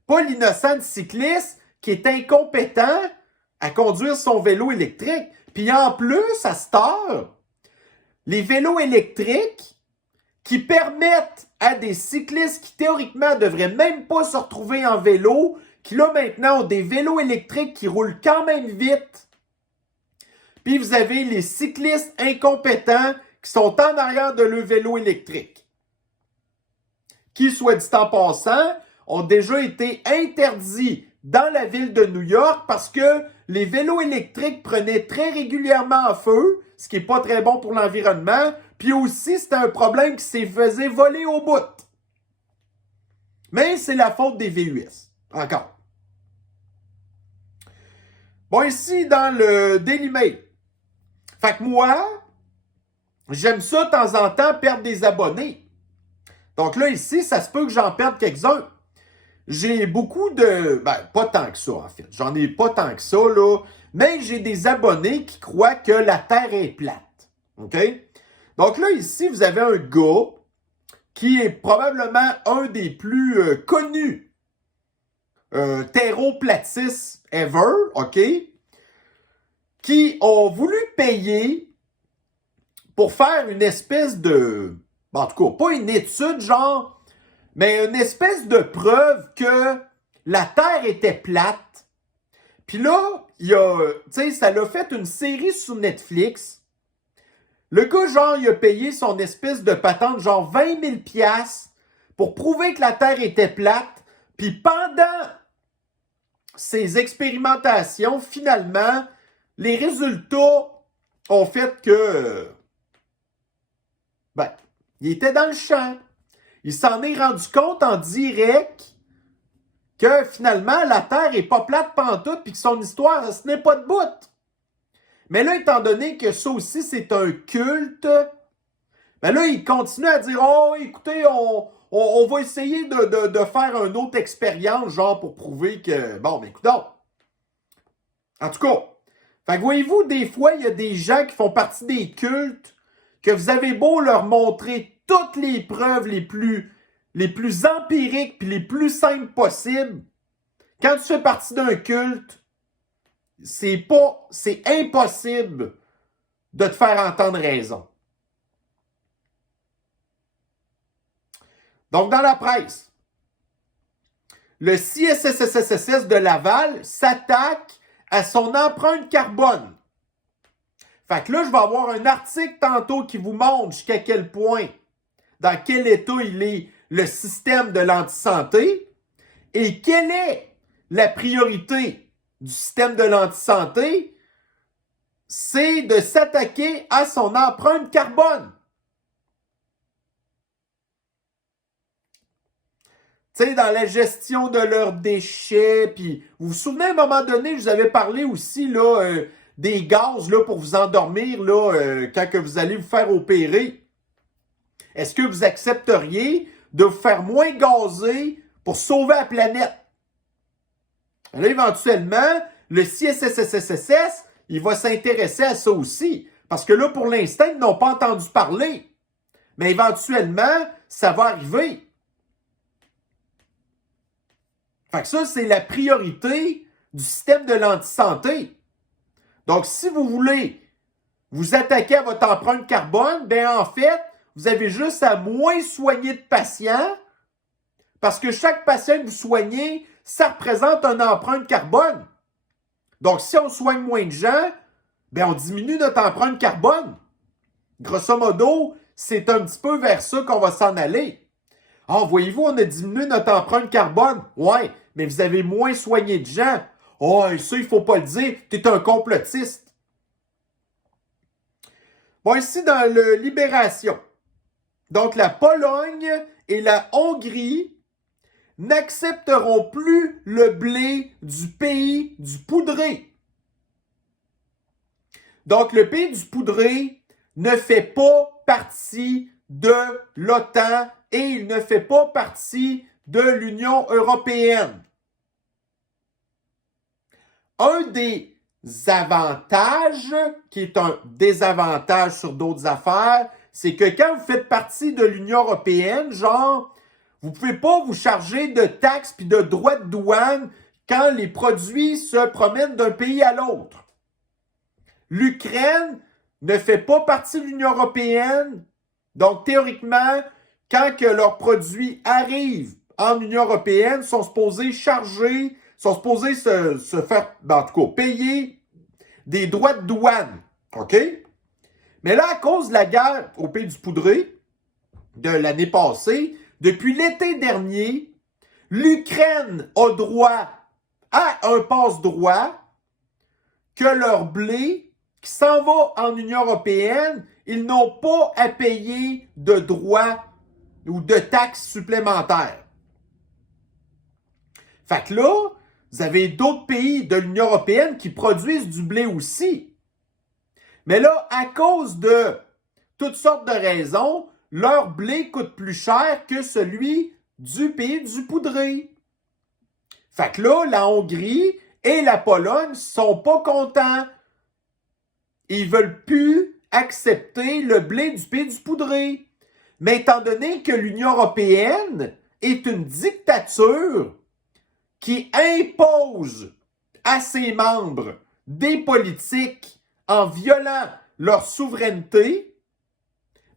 Pas l'innocent cycliste qui est incompétent à conduire son vélo électrique. Puis en plus, à cette heure, les vélos électriques qui permettent à des cyclistes qui théoriquement ne devraient même pas se retrouver en vélo, qui là maintenant ont des vélos électriques qui roulent quand même vite. Puis vous avez les cyclistes incompétents qui sont en arrière de leur vélo électrique. Qui, soit dit en passant, ont déjà été interdits dans la ville de New York parce que les vélos électriques prenaient très régulièrement feu, ce qui n'est pas très bon pour l'environnement. Puis aussi, c'était un problème qui s'est faisait voler au bout. Mais c'est la faute des VUS. Encore. Bon, ici, dans le Daily Mail. Fait que moi, j'aime ça de temps en temps perdre des abonnés. Donc là, ici, ça se peut que j'en perde quelques-uns. J'ai beaucoup de... Ben, pas tant que ça, en fait. J'en ai pas tant que ça, là. Mais j'ai des abonnés qui croient que la Terre est plate. OK? Donc là, ici, vous avez un gars qui est probablement un des plus connus terreau-platistes ever, OK? Qui ont voulu payer pour faire une espèce de... En tout cas, pas une étude, genre... Mais une espèce de preuve que la Terre était plate. Puis là, ça l'a fait une série sur Netflix. Le gars, genre, il a payé son espèce de patente, genre 20 000 $ pour prouver que la Terre était plate. Puis pendant ces expérimentations, finalement, les résultats ont fait que... il était dans le champ. Il s'en est rendu compte en direct que finalement, la Terre n'est pas plate pantoute puis que son histoire, ce n'est pas de bout. Mais là, étant donné que ça aussi, c'est un culte, ben là, il continue à dire « Oh, écoutez, on va essayer de faire une autre expérience, genre, pour prouver que... » Bon, mais écoutons. En tout cas, fait que voyez-vous, des fois, il y a des gens qui font partie des cultes que vous avez beau leur montrer toutes les preuves les plus empiriques puis les plus simples possibles. Quand tu fais partie d'un culte, c'est impossible de te faire entendre raison. Donc, dans la presse, le CSSSS de Laval s'attaque à son empreinte carbone. Fait que là, je vais avoir un article tantôt qui vous montre jusqu'à quel point, dans quel état il est le système de l'antisanté et quelle est la priorité du système de l'antisanté, c'est de s'attaquer à son empreinte carbone. Tu sais, dans la gestion de leurs déchets, puis vous vous souvenez, à un moment donné, je vous avais parlé aussi là, des gaz là, pour vous endormir là, quand que vous allez vous faire opérer. Est-ce que vous accepteriez de vous faire moins gazer pour sauver la planète? Là, éventuellement, le CSSSS, il va s'intéresser à ça aussi. Parce que là, pour l'instant, ils n'ont pas entendu parler. Mais éventuellement, ça va arriver. Fait que ça, c'est la priorité du système de l'antisanté. Donc, si vous voulez vous attaquer à votre empreinte carbone, bien en fait, vous avez juste à moins soigner de patients parce que chaque patient que vous soignez, ça représente une empreinte carbone. Donc, si on soigne moins de gens, bien on diminue notre empreinte carbone. Grosso modo, c'est un petit peu vers ça qu'on va s'en aller. Ah, voyez-vous, on a diminué notre empreinte carbone. Ouais, mais vous avez moins soigné de gens. Oh, ça, il ne faut pas le dire. Tu es un complotiste. Bon, ici, dans le Libération. Donc, la Pologne et la Hongrie n'accepteront plus le blé du pays du poudré. Donc, le pays du poudré ne fait pas partie de l'OTAN et il ne fait pas partie de l'Union européenne. Un des avantages, qui est un désavantage sur d'autres affaires, c'est que quand vous faites partie de l'Union européenne, genre, vous ne pouvez pas vous charger de taxes puis de droits de douane quand les produits se promènent d'un pays à l'autre. L'Ukraine ne fait pas partie de l'Union européenne. Donc, théoriquement, quand que leurs produits arrivent en Union européenne, sont supposés charger, sont supposés se faire, en tout cas, payer des droits de douane. OK? Mais là, à cause de la guerre au pays du poudré de l'année passée, depuis l'été dernier, l'Ukraine a droit à un passe-droit que leur blé qui s'en va en Union européenne, ils n'ont pas à payer de droits ou de taxes supplémentaires. Fait que là, vous avez d'autres pays de l'Union européenne qui produisent du blé aussi. Mais là, à cause de toutes sortes de raisons, leur blé coûte plus cher que celui du pays du poudré. Fait que là, la Hongrie et la Pologne sont pas contents. Ils veulent plus accepter le blé du pays du poudré. Mais étant donné que l'Union européenne est une dictature qui impose à ses membres des politiques en violant leur souveraineté,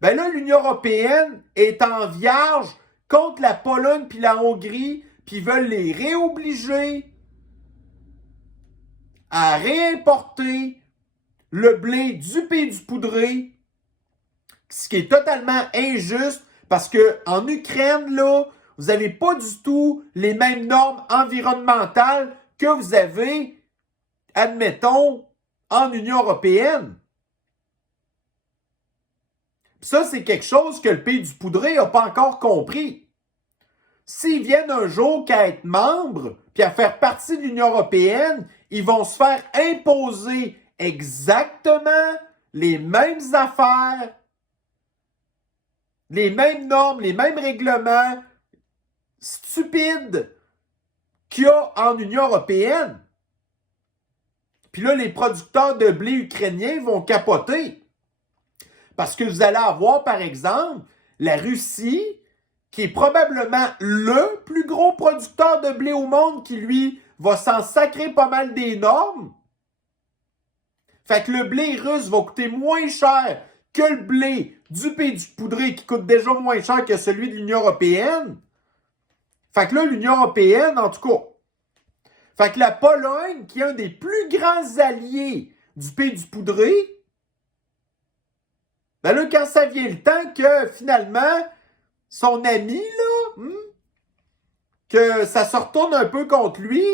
ben là, l'Union européenne est en vierge contre la Pologne puis la Hongrie, puis ils veulent les réobliger à réimporter le blé du pays du poudré, ce qui est totalement injuste parce que en Ukraine, là, vous n'avez pas du tout les mêmes normes environnementales que vous avez, admettons, en Union européenne. Ça, c'est quelque chose que le pays du poudré n'a pas encore compris. S'ils viennent un jour qu'à être membres, puis à faire partie de l'Union européenne, ils vont se faire imposer exactement les mêmes affaires, les mêmes normes, les mêmes règlements stupides qu'il y a en Union européenne. Puis là, les producteurs de blé ukrainiens vont capoter. Parce que vous allez avoir, par exemple, la Russie, qui est probablement le plus gros producteur de blé au monde, qui, lui, va s'en sacrer pas mal des normes. Fait que le blé russe va coûter moins cher que le blé du pays du poudré, qui coûte déjà moins cher que celui de l'Union européenne. Fait que là, l'Union européenne, en tout cas. Fait que la Pologne, qui est un des plus grands alliés du pays du poudré, ben là, quand ça vient le temps que, finalement, son ami, là, que ça se retourne un peu contre lui,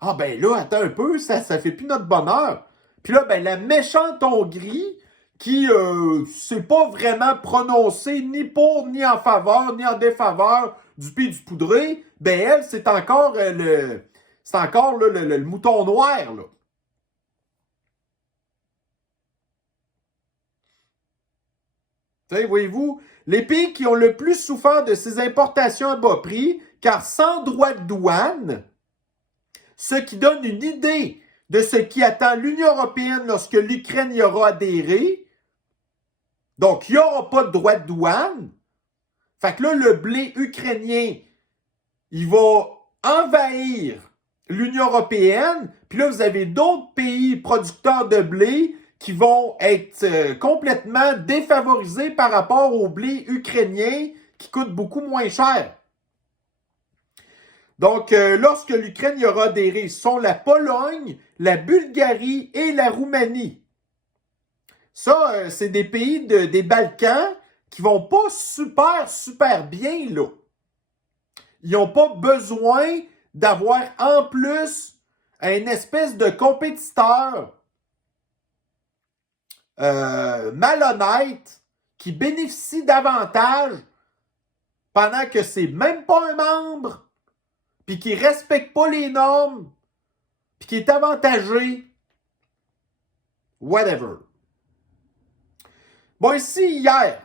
ah ben là, attends un peu, ça fait plus notre bonheur. Puis là, ben la méchante Hongrie, qui s'est pas vraiment prononcée ni pour, ni en faveur, ni en défaveur du pays du poudré, ben elle, c'est encore le mouton noir, là. Voyez-vous, les pays qui ont le plus souffert de ces importations à bas prix, car sans droit de douane, ce qui donne une idée de ce qui attend l'Union européenne lorsque l'Ukraine y aura adhéré. Donc, il n'y aura pas de droit de douane. Fait que là, le blé ukrainien, il va envahir l'Union européenne. Puis là, vous avez d'autres pays producteurs de blé qui vont être complètement défavorisés par rapport au blé ukrainien qui coûte beaucoup moins cher. Donc, lorsque l'Ukraine y aura adhéré, ce sont la Pologne, la Bulgarie et la Roumanie. Ça, c'est des pays des Balkans qui vont pas super bien, là. Ils n'ont pas besoin d'avoir en plus une espèce de compétiteur malhonnête qui bénéficie d'avantages pendant que c'est même pas un membre, puis qui respecte pas les normes, puis qui est avantagé. Whatever. Bon, ici, hier,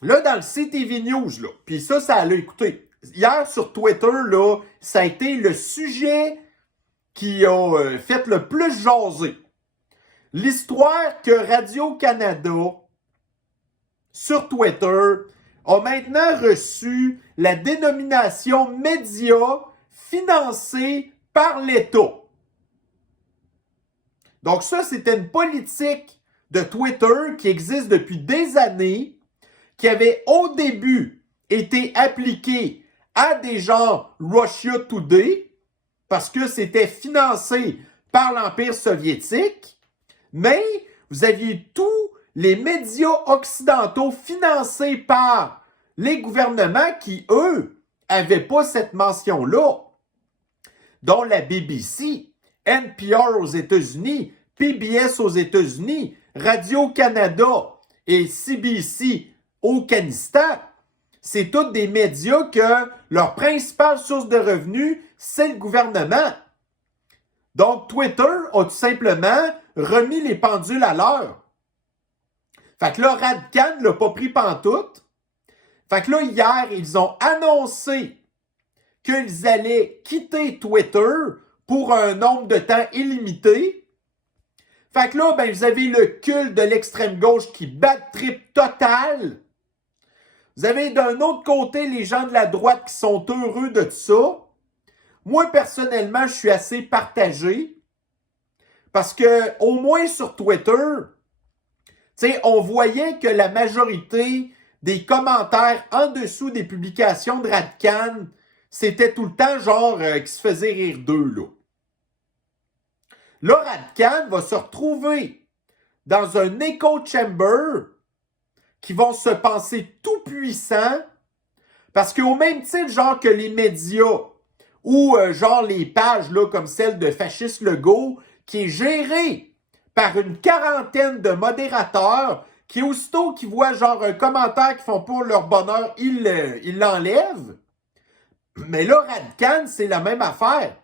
là, dans le CTV News, là, puis ça l'a écouté. Hier, sur Twitter, là, ça a été le sujet qui a fait le plus jaser. L'histoire que Radio-Canada, sur Twitter, a maintenant reçu la dénomination média financé par l'État. Donc ça, c'était une politique de Twitter qui existe depuis des années, qui avait au début été appliquée à des gens Russia Today, parce que c'était financé par l'Empire soviétique, mais vous aviez tous les médias occidentaux financés par les gouvernements qui, eux, n'avaient pas cette mention-là, dont la BBC, NPR aux États-Unis, PBS aux États-Unis, Radio-Canada et CBC au Kazakhstan. C'est tous des médias que leur principale source de revenus, c'est le gouvernement. Donc, Twitter a tout simplement remis les pendules à l'heure. Fait que là, Radcan l'a pas pris pantoute. Fait que là, hier, ils ont annoncé qu'ils allaient quitter Twitter pour un nombre de temps illimité. Fait que là, ben, vous avez le culte de l'extrême gauche qui bat trip total. Vous avez d'un autre côté les gens de la droite qui sont heureux de ça. Moi, personnellement, je suis assez partagé. Parce que, au moins sur Twitter, on voyait que la majorité des commentaires en dessous des publications de Radcan, c'était tout le temps genre qui se faisait rire d'eux, là. Là, Radcan va se retrouver dans un echo chamber qui vont se penser tout puissants parce qu'au même titre, genre que les médias ou genre les pages là, comme celle de Fasciste Legault qui est gérée par une quarantaine de modérateurs qui, aussitôt qu'ils voient genre un commentaire qu'ils font pour leur bonheur, ils l'enlèvent. Mais là, Radcan, c'est la même affaire.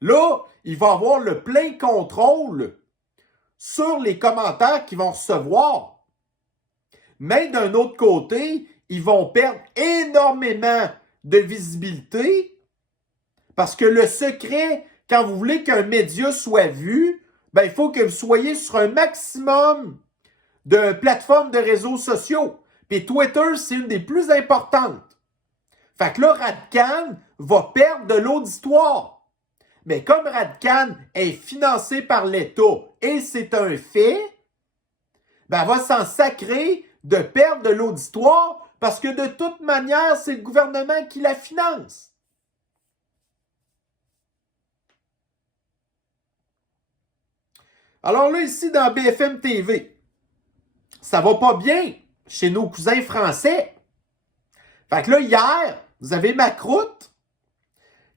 Là, il va avoir le plein contrôle sur les commentaires qu'ils vont recevoir. Mais d'un autre côté, ils vont perdre énormément de visibilité parce que le secret, quand vous voulez qu'un média soit vu, ben, il faut que vous soyez sur un maximum de plateformes de réseaux sociaux. Puis Twitter, c'est une des plus importantes. Fait que là, Radcan va perdre de l'auditoire. Mais comme Radcan est financé par l'État et c'est un fait, ben, elle va s'en sacrer de perdre de l'auditoire parce que de toute manière, c'est le gouvernement qui la finance. Alors là, ici, dans BFM TV, ça va pas bien chez nos cousins français. Fait que là, hier, vous avez Macroute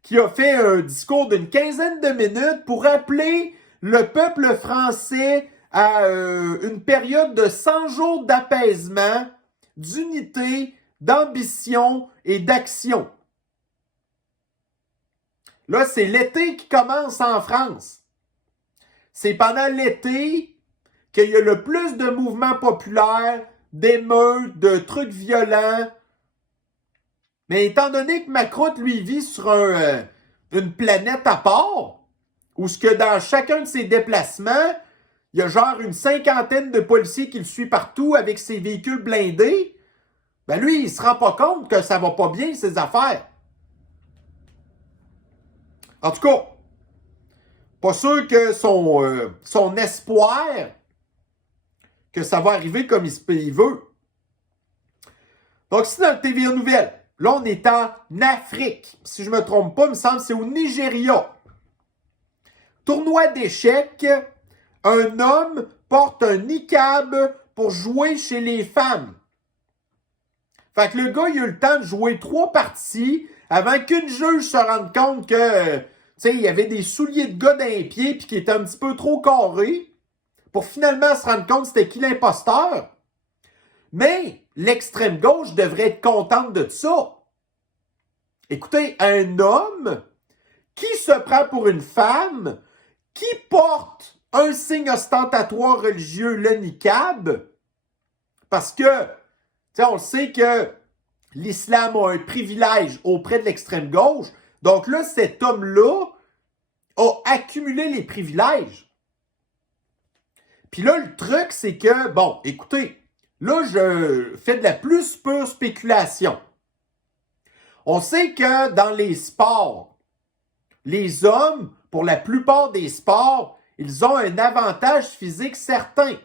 qui a fait un discours d'une quinzaine de minutes pour appeler le peuple français à une période de 100 jours d'apaisement, d'unité, d'ambition et d'action. Là, c'est l'été qui commence en France. C'est pendant l'été qu'il y a le plus de mouvements populaires, d'émeutes, de trucs violents. Mais étant donné que Macroute, lui, vit sur une planète à part, où ce que dans chacun de ses déplacements, il y a genre une cinquantaine de policiers qui le suivent partout avec ses véhicules blindés, ben lui, il se rend pas compte que ça va pas bien, ses affaires. En tout cas, pas sûr que son espoir que ça va arriver comme il veut. Donc, ici, dans le TVA Nouvelle, là, on est en Afrique. Si je ne me trompe pas, il me semble que c'est au Nigeria. Tournoi d'échecs, un homme porte un niqab pour jouer chez les femmes. Fait que le gars, il a eu le temps de jouer 3 parties avant qu'une juge se rende compte que, il y avait des souliers de gars dans les pieds puis qu'il était un petit peu trop carré pour finalement se rendre compte c'était qui l'imposteur. Mais l'extrême gauche devrait être contente de ça. Écoutez, un homme qui se prend pour une femme, qui porte un signe ostentatoire religieux, le niqab, parce que, on sait que l'islam a un privilège auprès de l'extrême gauche. Donc là, cet homme-là a accumulé les privilèges. Puis là, le truc, c'est que, bon, écoutez, là, je fais de la plus pure spéculation. On sait que dans les sports, les hommes, pour la plupart des sports, ils ont un avantage physique certain.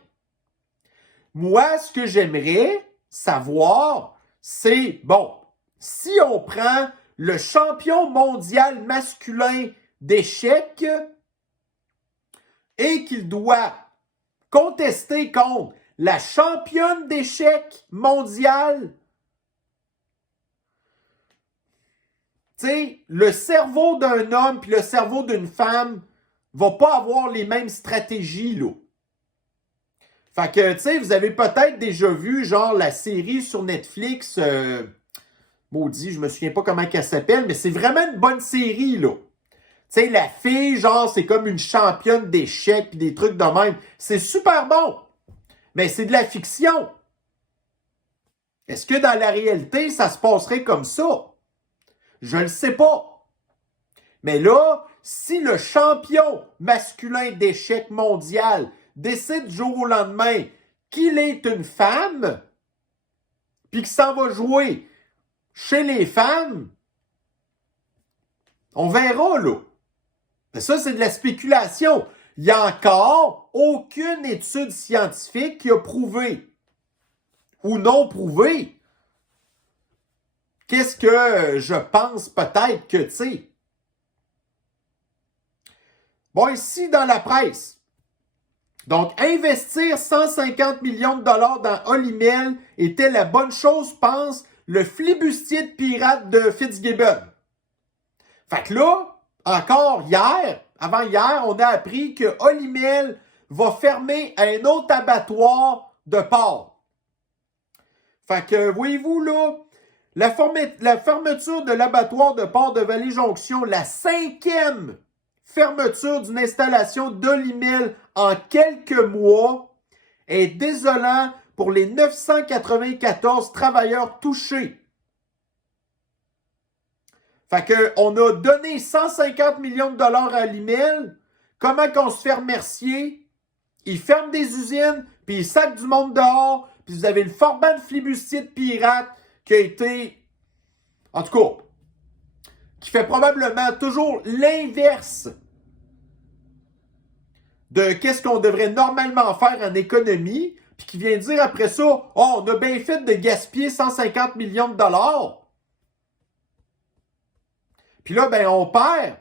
Moi, ce que j'aimerais savoir, c'est, bon, si on prend le champion mondial masculin d'échecs et qu'il doit contester contre la championne d'échecs mondiale, tu sais, le cerveau d'un homme puis le cerveau d'une femme va pas avoir les mêmes stratégies, là. Fait que, tu sais, vous avez peut-être déjà vu, genre, la série sur Netflix, maudit, je me souviens pas comment elle s'appelle, mais c'est vraiment une bonne série, là. Tu sais, la fille, genre, c'est comme une championne d'échecs pis des trucs de même. C'est super bon, mais c'est de la fiction. Est-ce que dans la réalité, ça se passerait comme ça? Je le sais pas. Mais là, si le champion masculin d'échecs mondial décide du jour au lendemain qu'il est une femme, puis qu'il s'en va jouer chez les femmes, on verra, là. Mais ça, c'est de la spéculation. Il n'y a encore aucune étude scientifique qui a prouvé ou non prouvé. Qu'est-ce que je pense peut-être que, tu sais. Bon, ici, dans la presse. Donc, investir 150 millions de dollars dans Olimel était la bonne chose, pense le flibustier de pirate de Fitzgibbon. Fait que là, encore hier, avant-hier, on a appris que Olimel va fermer un autre abattoir de porc. Fait que, voyez-vous là, la fermeture de l'abattoir de porc de Vallée-Jonction, la 5e fermeture d'une installation d'Olimel en quelques mois est désolant pour les 994 travailleurs touchés. Fait que on a donné 150 millions de dollars à Olimel. Comment qu'on se fait remercier? Ils ferment des usines, puis ils sacent du monde dehors, puis vous avez le forban de flibustier de pirate qui a été, en tout cas, qui fait probablement toujours l'inverse de qu'est-ce qu'on devrait normalement faire en économie, puis qui vient dire après ça, oh, on a bien fait de gaspiller 150 millions de dollars. Puis là, ben, on perd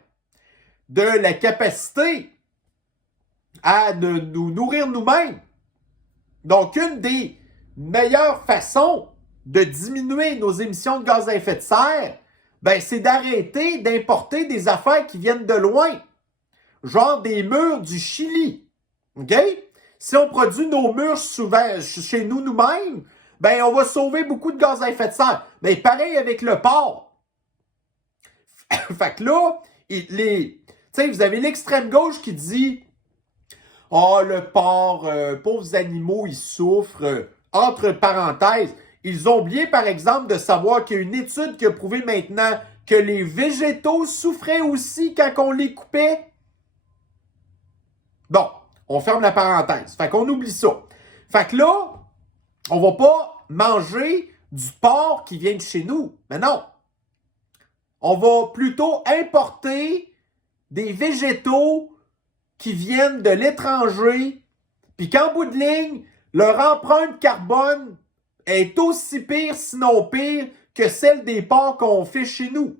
de la capacité à nous nourrir nous-mêmes. Donc, une des meilleures façons de diminuer nos émissions de gaz à effet de serre, ben, c'est d'arrêter d'importer des affaires qui viennent de loin. Genre des murs du Chili. OK? Si on produit nos murs souvent chez nous-mêmes, ben, on va sauver beaucoup de gaz à effet de serre. Ben, pareil avec le porc. Fait que là, vous avez l'extrême gauche qui dit « Oh, le porc, pauvres animaux, ils souffrent. » Entre parenthèses, ils ont oublié, par exemple, de savoir qu'il y a une étude qui a prouvé maintenant que les végétaux souffraient aussi quand on les coupait. Bon, on ferme la parenthèse. Fait qu'on oublie ça. Fait que là, on va pas manger du porc qui vient de chez nous. Mais non. On va plutôt importer des végétaux qui viennent de l'étranger, puis qu'en bout de ligne, leur empreinte carbone est aussi pire, sinon pire, que celle des porcs qu'on fait chez nous.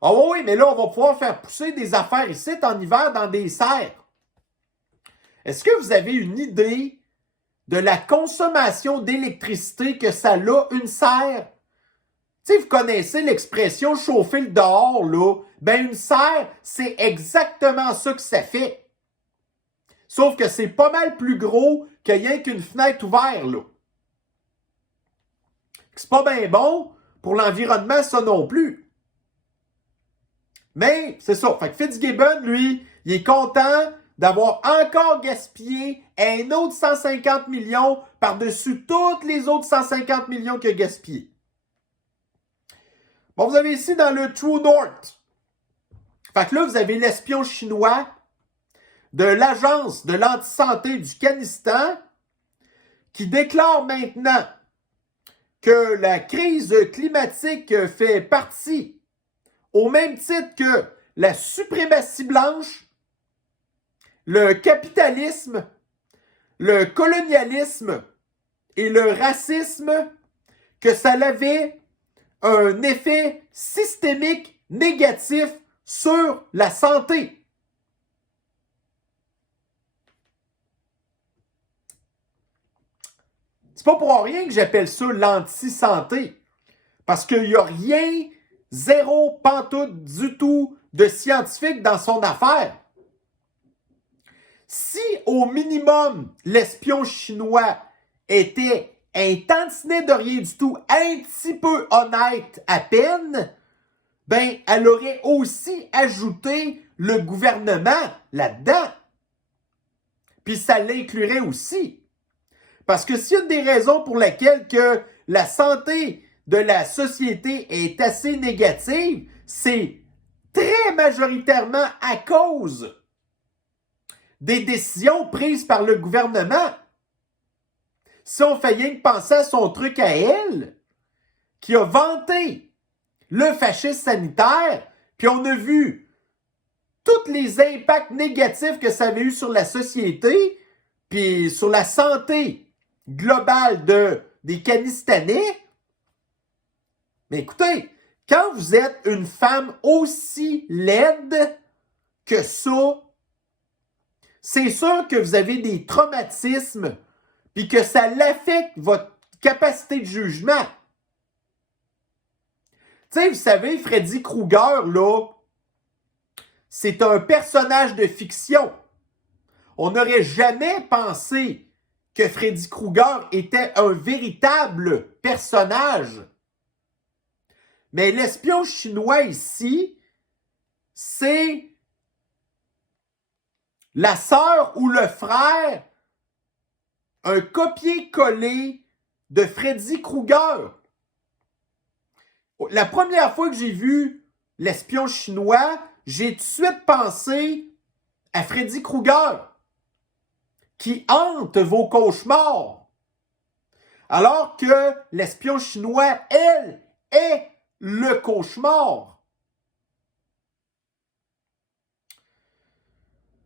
Ah oui, mais là, on va pouvoir faire pousser des affaires ici en hiver dans des serres. Est-ce que vous avez une idée de la consommation d'électricité que ça a une serre? Tu sais, vous connaissez l'expression chauffer le dehors, là. Ben, une serre, c'est exactement ça que ça fait. Sauf que c'est pas mal plus gros qu'il n'y ait qu'une fenêtre ouverte, là. C'est pas bien bon pour l'environnement, ça non plus. Mais, c'est ça. Fait que Fitzgibbon, lui, il est content d'avoir encore gaspillé un autre 150 millions par-dessus toutes les autres 150 millions qu'il a gaspillés. Bon, vous avez ici dans le True North. Fait que là, vous avez l'espion chinois de l'Agence de l'antisanté du Kazakhstan qui déclare maintenant que la crise climatique fait partie, au même titre que la suprématie blanche, le capitalisme, le colonialisme et le racisme, que ça avait un effet systémique négatif sur la santé. C'est pas pour rien que j'appelle ça l'anti-santé. Parce qu'il n'y a rien, zéro, pantoute, du tout de scientifique dans son affaire. Si, au minimum, l'espion chinois était un tantinet de rien du tout, un petit peu honnête à peine, ben, elle aurait aussi ajouté le gouvernement là-dedans. Puis ça l'inclurait aussi. Parce que s'il y a des raisons pour lesquelles que la santé de la société est assez négative, c'est très majoritairement à cause des décisions prises par le gouvernement. Si on fait rien que penser à son truc à elle, qui a vanté le fascisme sanitaire, puis on a vu tous les impacts négatifs que ça avait eu sur la société, puis sur la santé globale des Kazakhstanais. Mais écoutez, quand vous êtes une femme aussi laide que ça, c'est sûr que vous avez des traumatismes puis que ça l'affecte votre capacité de jugement. Tu sais, vous savez, Freddy Krueger, là, c'est un personnage de fiction. On n'aurait jamais pensé que Freddy Krueger était un véritable personnage. Mais l'espion chinois ici, c'est la sœur ou le frère, un copier-coller de Freddy Krueger. La première fois que j'ai vu l'espion chinois, j'ai tout de suite pensé à Freddy Krueger, qui hante vos cauchemars. Alors que l'espion chinois, elle, est le cauchemar.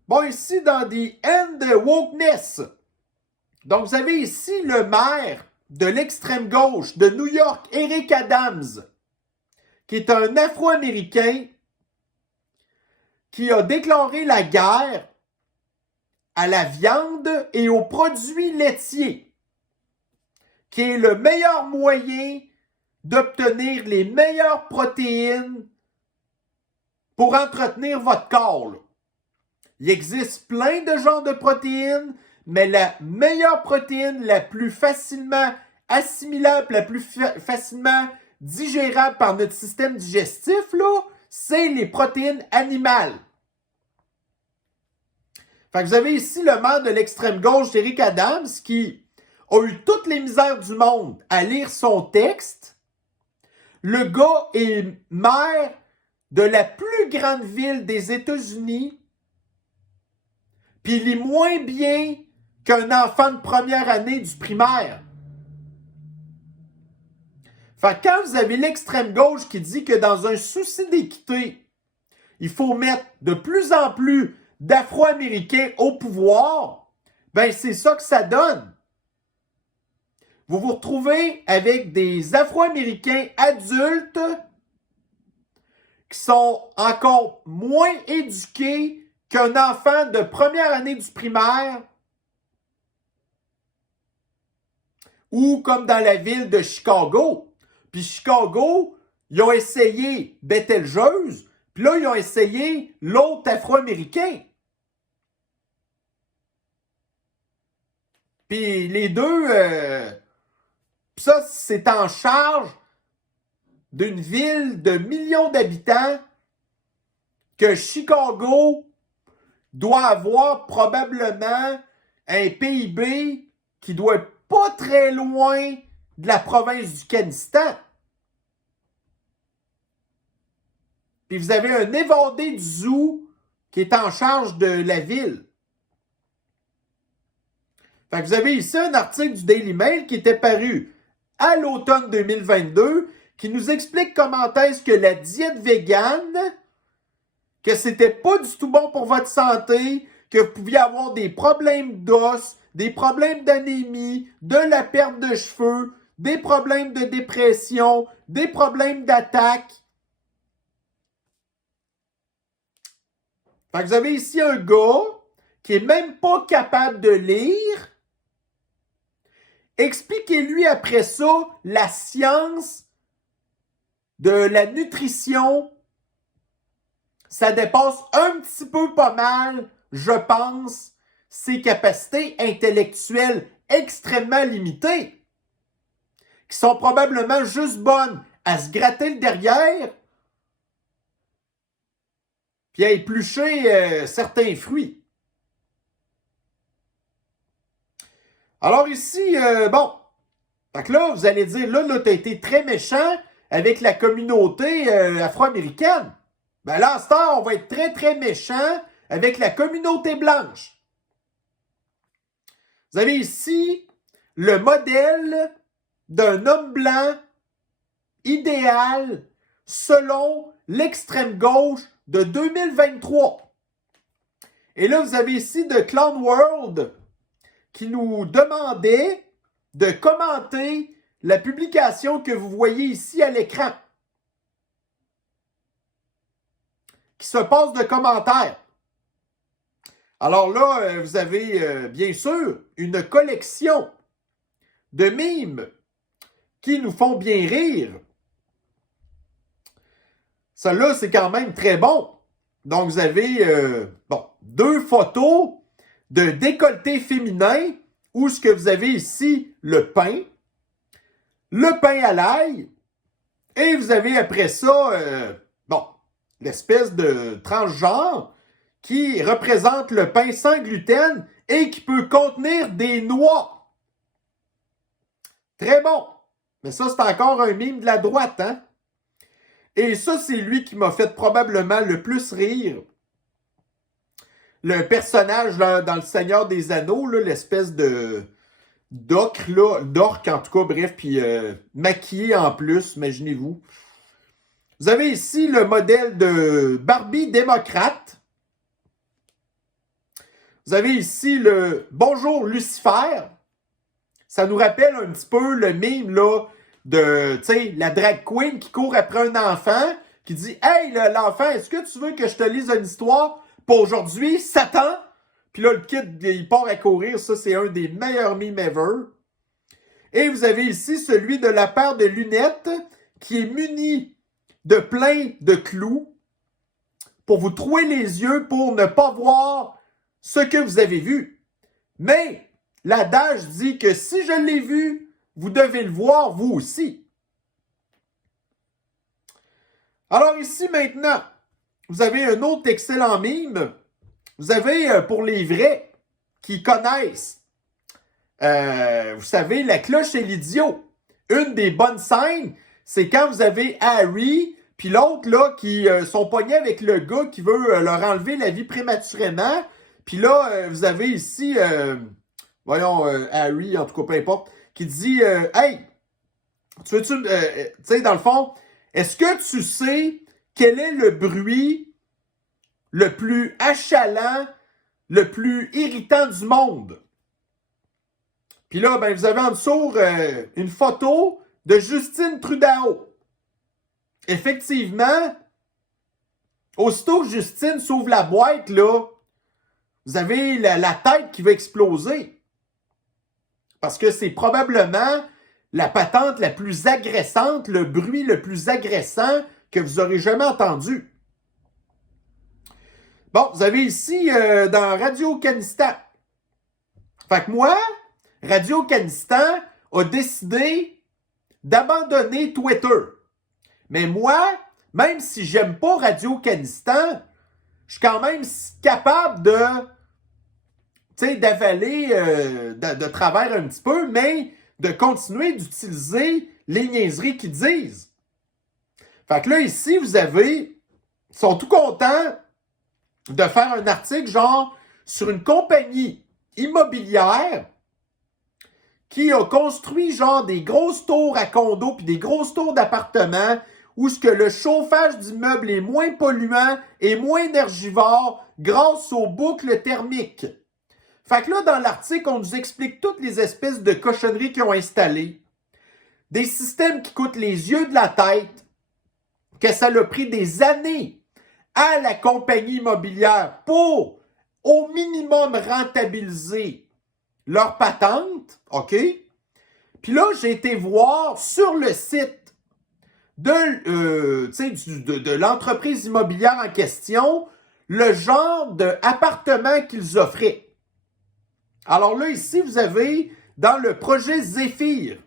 Bon, ici, dans The End Wokeness, donc vous avez ici le maire de l'extrême gauche de New York, Eric Adams, qui est un Afro-Américain qui a déclaré la guerre à la viande et aux produits laitiers, qui est le meilleur moyen d'obtenir les meilleures protéines pour entretenir votre corps. Là. Il existe plein de genres de protéines, mais la meilleure protéine, la plus facilement assimilable, la plus facilement digérable par notre système digestif, là, c'est les protéines animales. Fait que vous avez ici le maire de l'extrême gauche, Eric Adams, qui a eu toutes les misères du monde à lire son texte. Le gars est maire de la plus grande ville des États-Unis, puis il est moins bien qu'un enfant de première année du primaire. Fait que quand vous avez l'extrême gauche qui dit que dans un souci d'équité, il faut mettre de plus en plus d'Afro-Américains au pouvoir, ben c'est ça que ça donne. Vous vous retrouvez avec des Afro-Américains adultes qui sont encore moins éduqués qu'un enfant de première année du primaire ou comme dans la ville de Chicago. Puis Chicago, ils ont essayé Betelgeuse, puis là, ils ont essayé l'autre Afro-Américain. Puis les deux, ça, c'est en charge d'une ville de millions d'habitants que Chicago doit avoir probablement un PIB qui doit être pas très loin de la province du Kanistan. Puis vous avez un évadé du zoo qui est en charge de la ville. Fait que vous avez ici un article du Daily Mail qui était paru à l'automne 2022 qui nous explique comment est-ce que la diète végane, que c'était pas du tout bon pour votre santé, que vous pouviez avoir des problèmes d'os, des problèmes d'anémie, de la perte de cheveux, des problèmes de dépression, des problèmes d'attaque. Fait que vous avez ici un gars qui est même pas capable de lire. Expliquez-lui après ça la science de la nutrition. Ça dépasse un petit peu pas mal, je pense, ses capacités intellectuelles extrêmement limitées, qui sont probablement juste bonnes à se gratter le derrière puis à éplucher certains fruits. Alors ici, bon, fait que là, vous allez dire, là, tu as été très méchant avec la communauté afro-américaine. Ben là, à ce temps, on va être très, très méchant avec la communauté blanche. Vous avez ici le modèle d'un homme blanc idéal selon l'extrême gauche de 2023. Et là, vous avez ici The Clown World qui nous demandait de commenter la publication que vous voyez ici à l'écran, qui se passe de commentaires. Alors là, vous avez bien sûr une collection de mimes qui nous font bien rire. Celle-là, c'est quand même très bon. Donc, vous avez deux photos de décolleté féminin où ce que vous avez ici le pain à l'ail, et vous avez après ça, l'espèce de transgenre qui représente le pain sans gluten et qui peut contenir des noix. Très bon. Mais ça, c'est encore un mime de la droite, hein? Et ça, c'est lui qui m'a fait probablement le plus rire. Le personnage là, dans Le Seigneur des Anneaux, là, l'espèce de d'orque, en tout cas, bref, puis maquillé en plus, imaginez-vous. Vous avez ici le modèle de Barbie démocrate. Vous avez ici le Bonjour Lucifer. Ça nous rappelle un petit peu le mime là, de la drag queen qui court après un enfant, qui dit « Hey, l'enfant, est-ce que tu veux que je te lise une histoire pour aujourd'hui, Satan? » Puis là, le kid, il part à courir. Ça, c'est un des meilleurs mimes ever. Et vous avez ici celui de la paire de lunettes qui est muni de plein de clous pour vous trouer les yeux pour ne pas voir ce que vous avez vu. Mais l'adage dit que si je l'ai vu, vous devez le voir vous aussi. Alors ici maintenant, vous avez un autre excellent mime. Vous avez, pour les vrais qui connaissent, vous savez, la cloche et l'idiot. Une des bonnes scènes, c'est quand vous avez Harry puis l'autre là qui sont pognés avec le gars qui veut leur enlever la vie prématurément. Puis là, vous avez ici, Harry, en tout cas, peu importe, qui dit Hey, tu sais, dans le fond, est-ce que tu sais quel est le bruit le plus achalant, le plus irritant du monde? Puis là, ben, vous avez en dessous une photo de Justine Trudeau. Effectivement, aussitôt que Justine s'ouvre la boîte, là, vous avez la tête qui va exploser. Parce que c'est probablement la patente la plus agressante, le bruit le plus agressant que vous aurez jamais entendu. Bon, vous avez ici dans Radio-Canistan. Fait que moi, Radio-Canistan a décidé d'abandonner Twitter. Mais moi, même si j'aime pas Radio-Canistan, je suis quand même capable d'avaler de travers un petit peu, mais de continuer d'utiliser les niaiseries qu'ils disent. Fait que là, ici, ils sont tout contents de faire un article genre sur une compagnie immobilière qui a construit genre des grosses tours à condos puis des grosses tours d'appartements où ce que le chauffage d'immeuble est moins polluant et moins énergivore grâce aux boucles thermiques. Fait que là, dans l'article, on nous explique toutes les espèces de cochonneries qu'ils ont installées, des systèmes qui coûtent les yeux de la tête, que ça a pris des années à la compagnie immobilière pour, au minimum, rentabiliser leur patente, OK? Puis là, j'ai été voir sur le site de l'entreprise immobilière en question le genre d'appartement qu'ils offraient. Alors là, ici, vous avez dans le projet Zéphyr,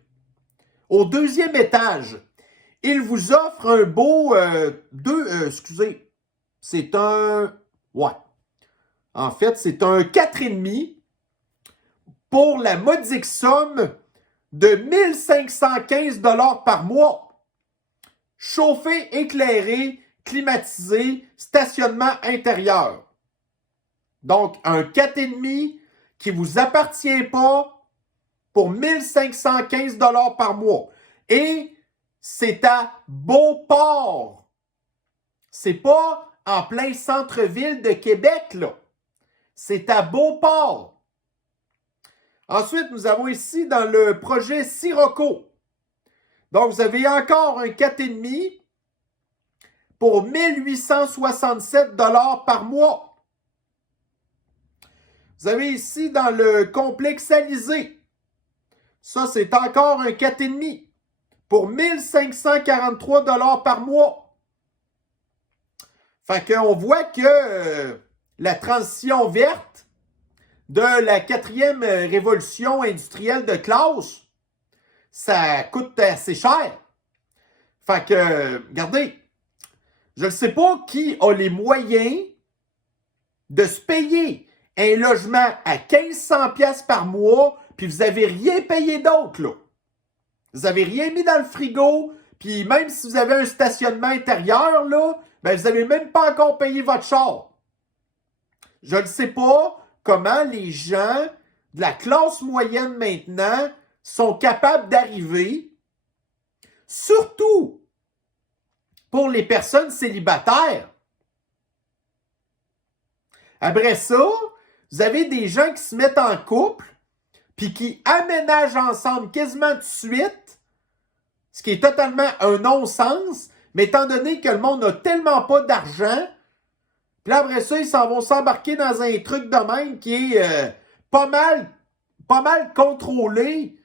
au 2e étage, il vous offre un beau c'est un... Ouais. En fait, c'est un 4,5 pour la modique somme de 1 515 $ par mois. Chauffé, éclairé, climatisé, stationnement intérieur. Donc, un 4,5 qui ne vous appartient pas pour 1 515 $ par mois. Et c'est à Beauport. C'est pas en plein centre-ville de Québec, là. C'est à Beauport. Ensuite, nous avons ici dans le projet Sirocco. Donc, vous avez encore un 4,5 pour 1 867 $ par mois. Vous avez ici dans le complexe Alizé. Ça, c'est encore un 4,5 pour 1 543 $ par mois. Fait qu'on voit que la transition verte de la 4e révolution industrielle de classe, ça coûte assez cher. Fait que, regardez, je ne sais pas qui a les moyens de se payer un logement à 1500 $ par mois, puis vous n'avez rien payé d'autre, là. Vous n'avez rien mis dans le frigo, puis même si vous avez un stationnement intérieur, là, ben vous n'avez même pas encore payé votre char. Je ne sais pas comment les gens de la classe moyenne maintenant sont capables d'arriver, surtout pour les personnes célibataires. Après ça, vous avez des gens qui se mettent en couple puis qui aménagent ensemble quasiment tout de suite, ce qui est totalement un non-sens, mais étant donné que le monde n'a tellement pas d'argent, puis après ça, ils s'en vont s'embarquer dans un truc de même qui est pas mal contrôlé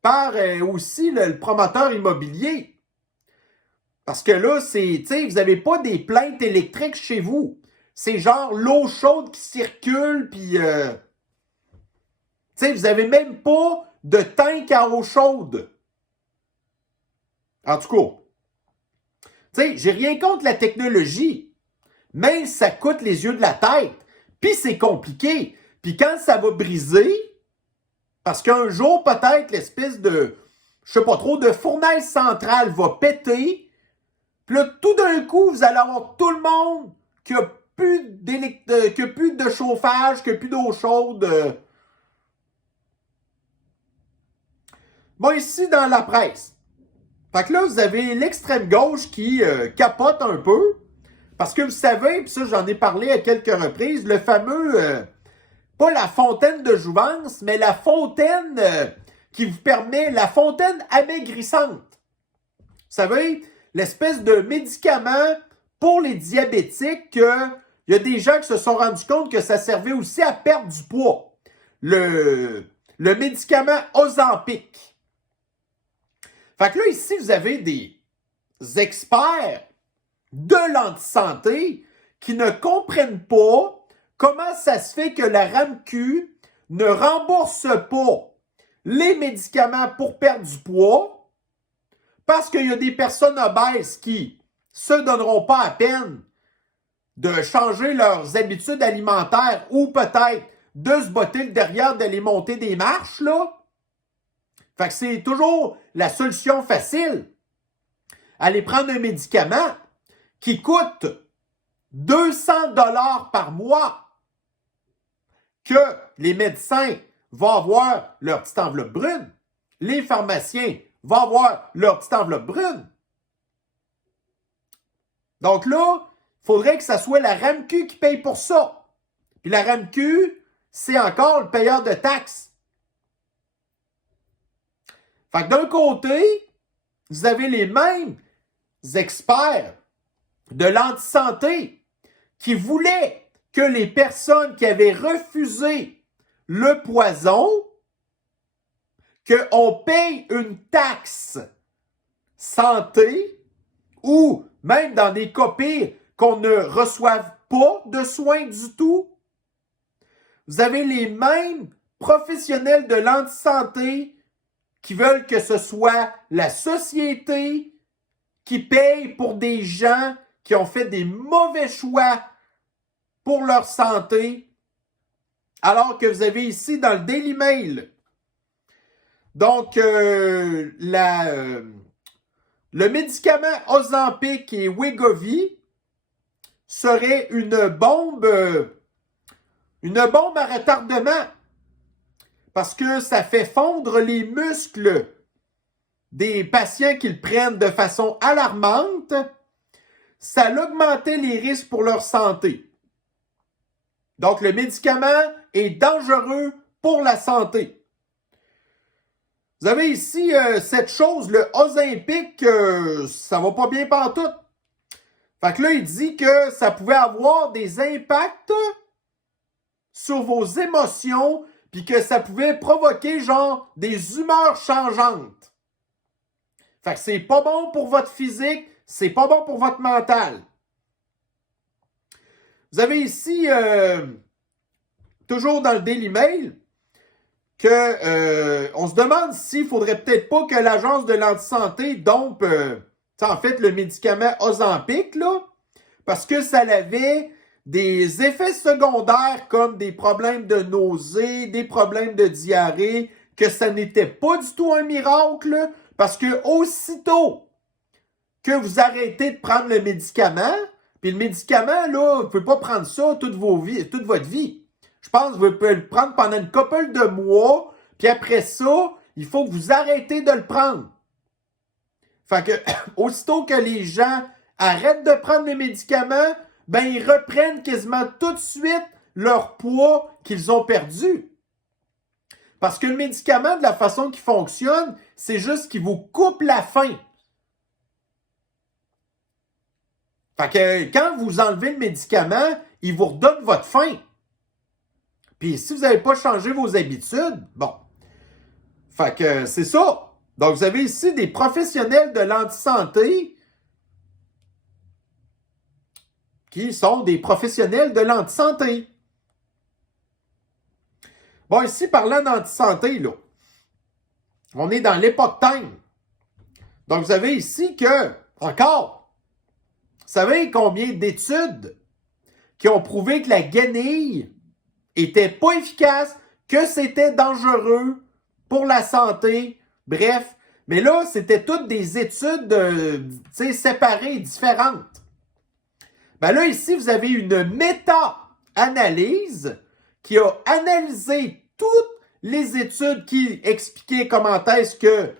par aussi le promoteur immobilier. Parce que là, vous n'avez pas des plaintes électriques chez vous. C'est genre l'eau chaude qui circule, puis vous n'avez même pas de tank à eau chaude. En tout cas, j'ai rien contre la technologie, mais ça coûte les yeux de la tête. Puis c'est compliqué. Puis quand ça va briser, parce qu'un jour, peut-être, l'espèce de, je sais pas trop, de fournaise centrale va péter, puis là, tout d'un coup, vous allez avoir tout le monde qui a plus de chauffage, qui a plus d'eau chaude. Bon, ici, dans la presse. Fait que là, vous avez l'extrême gauche qui capote un peu. Parce que vous savez, puis ça, j'en ai parlé à quelques reprises, le fameux, pas la fontaine de jouvence, mais la fontaine qui vous permet, la fontaine amaigrissante. Vous savez, l'espèce de médicament pour les diabétiques que il y a des gens qui se sont rendus compte que ça servait aussi à perdre du poids. Le médicament Ozempic. Fait que là, ici, vous avez des experts de l'antisanté qui ne comprennent pas comment ça se fait que la RAMQ ne rembourse pas les médicaments pour perdre du poids parce qu'il y a des personnes obèses qui se donneront pas à peine de changer leurs habitudes alimentaires ou peut-être de se botter le derrière, d'aller monter des marches, là. Fait que c'est toujours la solution facile. Aller prendre un médicament qui coûte 200 $ par mois, que les médecins vont avoir leur petite enveloppe brune, les pharmaciens vont avoir leur petite enveloppe brune. Donc là, il faudrait que ça soit la RAMQ qui paye pour ça. Puis la RAMQ, c'est encore le payeur de taxes. Fait que d'un côté, vous avez les mêmes experts de l'antisanté qui voulaient que les personnes qui avaient refusé le poison, qu'on paye une taxe santé ou même dans des cas pires, qu'on ne reçoive pas de soins du tout. Vous avez les mêmes professionnels de l'antisanté qui veulent que ce soit la société qui paye pour des gens qui ont fait des mauvais choix pour leur santé, alors que vous avez ici dans le Daily Mail. Donc, le médicament Ozempic et Wegovy serait une bombe à retardement parce que ça fait fondre les muscles des patients qui le prennent de façon alarmante. Ça augmentait les risques pour leur santé. Donc, le médicament est dangereux pour la santé. Vous avez ici cette chose, le Ozempic, ça va pas bien pantoute. Fait que là, il dit que ça pouvait avoir des impacts sur vos émotions, puis que ça pouvait provoquer, genre, des humeurs changeantes. Fait que c'est pas bon pour votre physique, c'est pas bon pour votre mental. Vous avez ici, toujours dans le Daily Mail, que on se demande s'il faudrait peut-être pas que l'Agence de l'antisanté dompe, en fait, le médicament Ozempic, là, parce que ça avait des effets secondaires comme des problèmes de nausée, des problèmes de diarrhée, que ça n'était pas du tout un miracle, parce que aussitôt que vous arrêtez de prendre le médicament, puis le médicament, là, vous ne pouvez pas prendre ça toute votre vie. Je pense que vous pouvez le prendre pendant une couple de mois, puis après ça, il faut que vous arrêtez de le prendre. Fait que, aussitôt que les gens arrêtent de prendre le médicament, ben ils reprennent quasiment tout de suite leur poids qu'ils ont perdu. Parce que le médicament, de la façon qu'il fonctionne, c'est juste qu'il vous coupe la faim. Fait que quand vous enlevez le médicament, il vous redonne votre faim. Puis si vous n'avez pas changé vos habitudes, bon. Fait que c'est ça. Donc vous avez ici des professionnels de l'antisanté qui sont des professionnels de l'antisanté. Bon, ici, parlant d'antisanté, là, on est dans l'époque time. Donc vous avez ici que, encore, vous savez combien d'études qui ont prouvé que la guenille était pas efficace, que c'était dangereux pour la santé, bref. Mais là, c'était toutes des études séparées, différentes. Ben là, ici, vous avez une méta-analyse qui a analysé toutes les études qui expliquaient comment est-ce que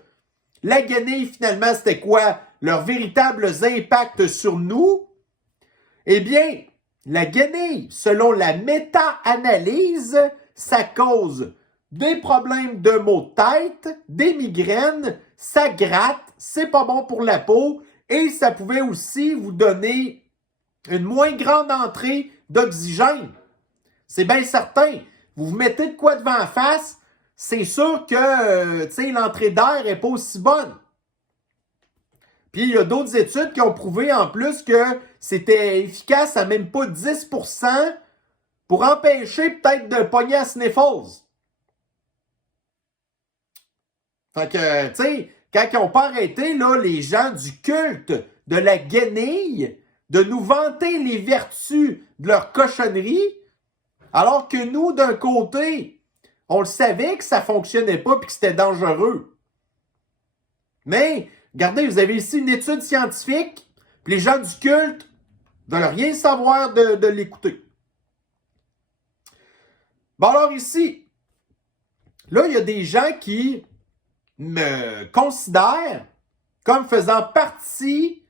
la guenille, finalement, c'était quoi leurs véritables impacts sur nous. Eh bien, la guenille, selon la méta-analyse, ça cause des problèmes de maux de tête, des migraines, ça gratte, c'est pas bon pour la peau et ça pouvait aussi vous donner une moins grande entrée d'oxygène. C'est bien certain. Vous vous mettez de quoi devant la face, c'est sûr que l'entrée d'air n'est pas aussi bonne. Puis il y a d'autres études qui ont prouvé en plus que c'était efficace à même pas 10% pour empêcher peut-être de pogner à sniffles. Fait que, tu sais, quand ils n'ont pas arrêté, là, les gens du culte de la guenille, de nous vanter les vertus de leur cochonnerie, alors que nous, d'un côté, on le savait que ça fonctionnait pas et que c'était dangereux. Mais, regardez, vous avez ici une étude scientifique, puis les gens du culte veulent rien savoir de l'écouter. Bon, alors ici, là, il y a des gens qui me considèrent comme faisant partie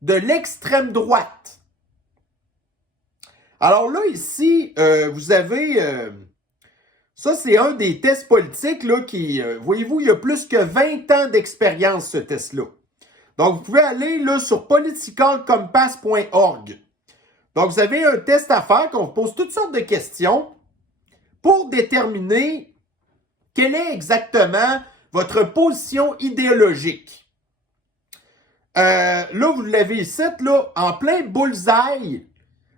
de l'extrême droite. Alors là, ici, vous avez... ça, c'est un des tests politiques là, qui... voyez-vous, il y a plus que 20 ans d'expérience, ce test-là. Donc, vous pouvez aller là, sur politicalcompass.org. Donc, vous avez un test à faire qu'on vous pose toutes sortes de questions pour déterminer quelle est exactement votre position idéologique. Là, vous l'avez ici, là, en plein bullseye.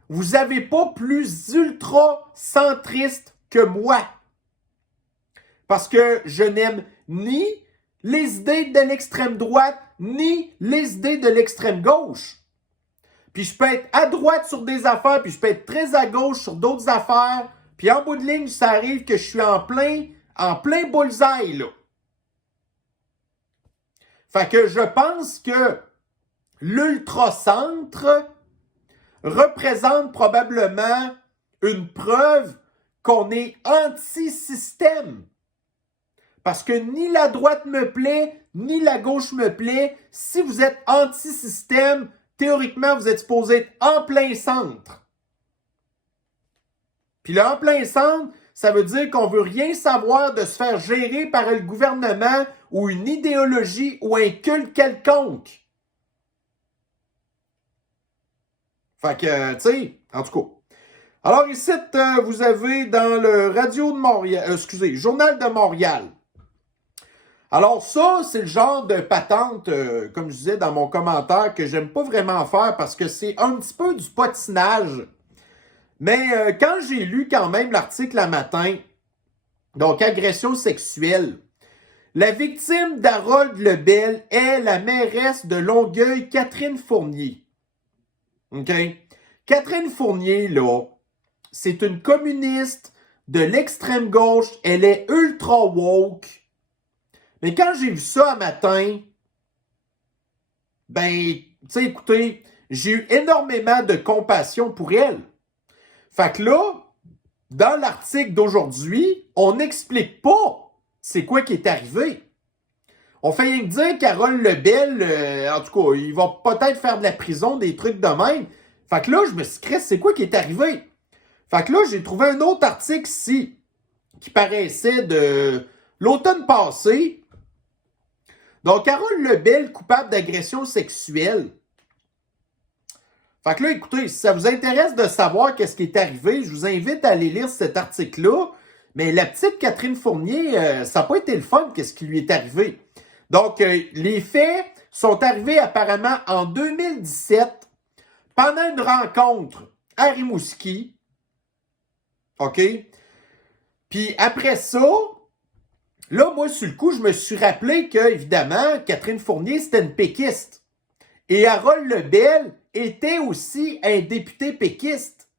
Vous n'avez pas plus ultra-centriste que moi. Parce que je n'aime ni les idées de l'extrême droite, ni les idées de l'extrême gauche. Puis je peux être à droite sur des affaires, puis je peux être très à gauche sur d'autres affaires. Puis en bout de ligne, ça arrive que je suis en plein bullseye, là. Fait que je pense que l'ultracentre représente probablement une preuve qu'on est anti-système. Parce que ni la droite me plaît, ni la gauche me plaît. Si vous êtes anti-système, théoriquement, vous êtes supposé être en plein centre. Puis là, en plein centre, ça veut dire qu'on veut rien savoir de se faire gérer par le gouvernement ou une idéologie ou un culte quelconque. Fait que, tu sais, en tout cas. Alors ici, vous avez dans le Radio de Montréal, Journal de Montréal. Alors ça, c'est le genre de patente, comme je disais dans mon commentaire, que j'aime pas vraiment faire parce que c'est un petit peu du potinage. Mais quand j'ai lu quand même l'article un matin, donc agression sexuelle, la victime d'Harold Lebel est la mairesse de Longueuil, Catherine Fournier. OK? Catherine Fournier, là, c'est une communiste de l'extrême gauche. Elle est ultra woke. Mais quand j'ai vu ça un matin, ben, tu sais, écoutez, j'ai eu énormément de compassion pour elle. Fait que là, dans l'article d'aujourd'hui, on n'explique pas c'est quoi qui est arrivé. On fait rien que dire qu'Harold Lebel, en tout cas, il va peut-être faire de la prison, des trucs de même. Fait que là, je me suis dit, c'est quoi qui est arrivé? Fait que là, j'ai trouvé un autre article ici qui paraissait de l'automne passé. Donc, Harold Lebel, coupable d'agression sexuelle. Fait que là, écoutez, si ça vous intéresse de savoir qu'est-ce qui est arrivé, je vous invite à aller lire cet article-là. Mais la petite Catherine Fournier, ça n'a pas été le fun, qu'est-ce qui lui est arrivé. Donc, les faits sont arrivés apparemment en 2017, pendant une rencontre à Rimouski. OK? Puis après ça, là, moi, sur le coup, je me suis rappelé que, évidemment, Catherine Fournier, c'était une péquiste. Et Harold Lebel était aussi un député péquiste,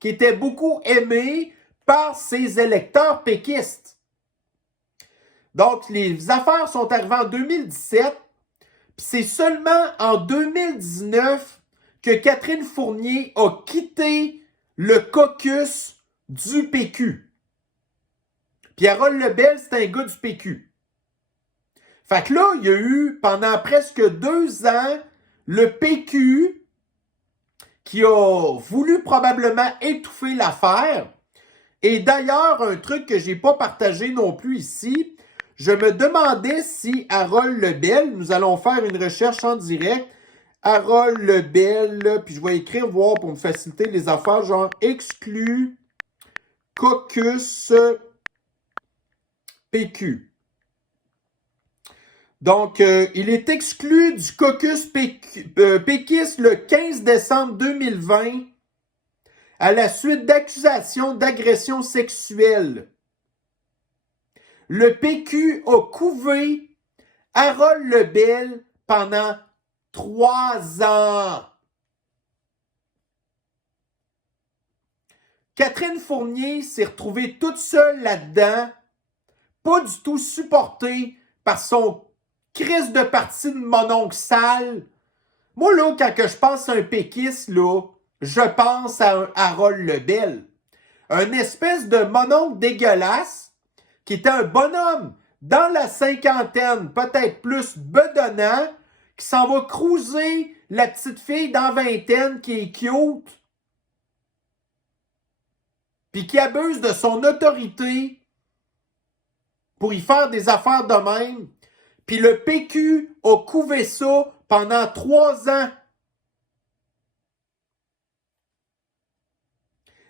qui était beaucoup aimé par ses électeurs péquistes. Donc, les affaires sont arrivées en 2017, puis c'est seulement en 2019 que Catherine Fournier a quitté le caucus du PQ. Puis Harold Lebel, c'est un gars du PQ. Fait que là, il y a eu, pendant presque 2 ans, le PQ qui a voulu probablement étouffer l'affaire. Et d'ailleurs, un truc que j'ai pas partagé non plus ici, je me demandais si Harold Lebel, nous allons faire une recherche en direct, Harold Lebel, puis je vais écrire, voir pour me faciliter les affaires, genre exclu caucus PQ. Donc, il est exclu du caucus péquiste le 15 décembre 2020 à la suite d'accusations d'agression sexuelle. Le PQ a couvé Harold Lebel pendant 3 ans. Catherine Fournier s'est retrouvée toute seule là-dedans, pas du tout supportée par son crise de parti de mononcle sale. Moi, là, quand je pense à un péquiste, là, je pense à un Harold Lebel. Un espèce de mononcle dégueulasse qui était un bonhomme dans la cinquantaine, peut-être plus bedonnant, qui s'en va cruiser la petite fille dans la vingtaine qui est cute, puis qui abuse de son autorité pour y faire des affaires de même. Puis le PQ a couvé ça pendant 3 ans.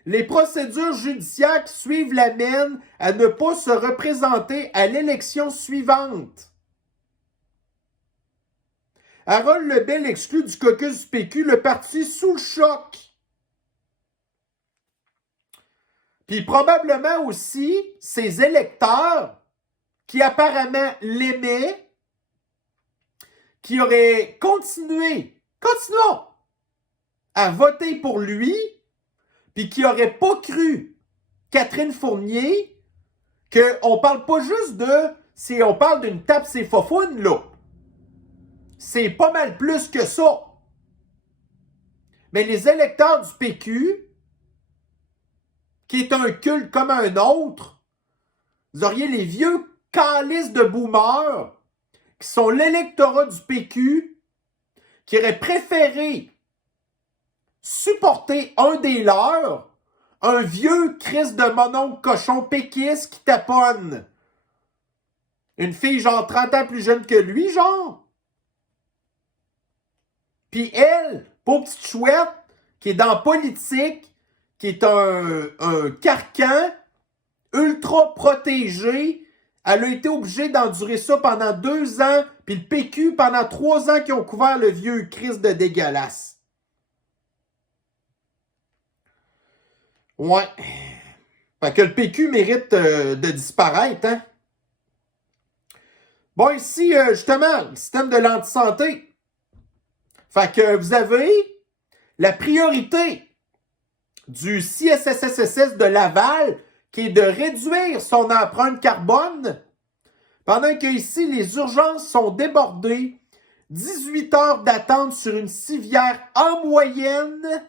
Les procédures judiciaires qui suivent l'amènent à ne pas se représenter à l'élection suivante. Harold Lebel exclut du caucus du PQ le parti sous le choc. Puis probablement aussi ses électeurs qui apparemment l'aimaient, qui auraient continuons à voter pour lui, puis qui n'auraient pas cru Catherine Fournier, qu'on parle pas juste si on parle d'une tape ses faufounes, là. C'est pas mal plus que ça. Mais les électeurs du PQ, qui est un culte comme un autre, vous auriez les vieux calices de boomers, qui sont l'électorat du PQ, qui aurait préféré supporter un des leurs, un vieux Christ de mononcle cochon péquiste qui taponne. Une fille genre 30 ans plus jeune que lui, genre. Puis elle, pauvre petite chouette, qui est dans la politique, qui est un carcan ultra protégé, elle a été obligée d'endurer ça pendant 2 ans, puis le PQ pendant 3 ans qui ont couvert le vieux Christ de dégueulasse. Ouais. Fait que le PQ mérite de disparaître, hein? Bon, ici, justement, le système de l'antisanté. Fait que vous avez la priorité du CSSSS de Laval qui est de réduire son empreinte carbone pendant que ici, les urgences sont débordées. 18 heures d'attente sur une civière en moyenne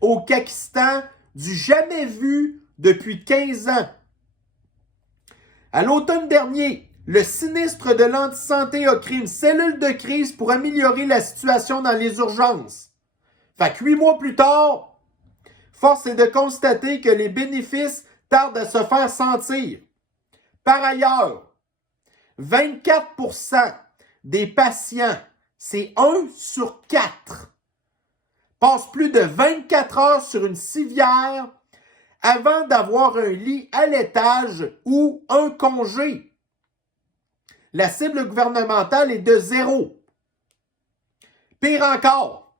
au Kakistan, du jamais vu depuis 15 ans. À l'automne dernier, le sinistre de l'antisanté a créé une cellule de crise pour améliorer la situation dans les urgences. Fait que 8 mois plus tard, force est de constater que les bénéfices tardent à se faire sentir. Par ailleurs, 24% des patients, c'est 1 sur 4, passent plus de 24 heures sur une civière avant d'avoir un lit à l'étage ou un congé. La cible gouvernementale est de 0. Pire encore,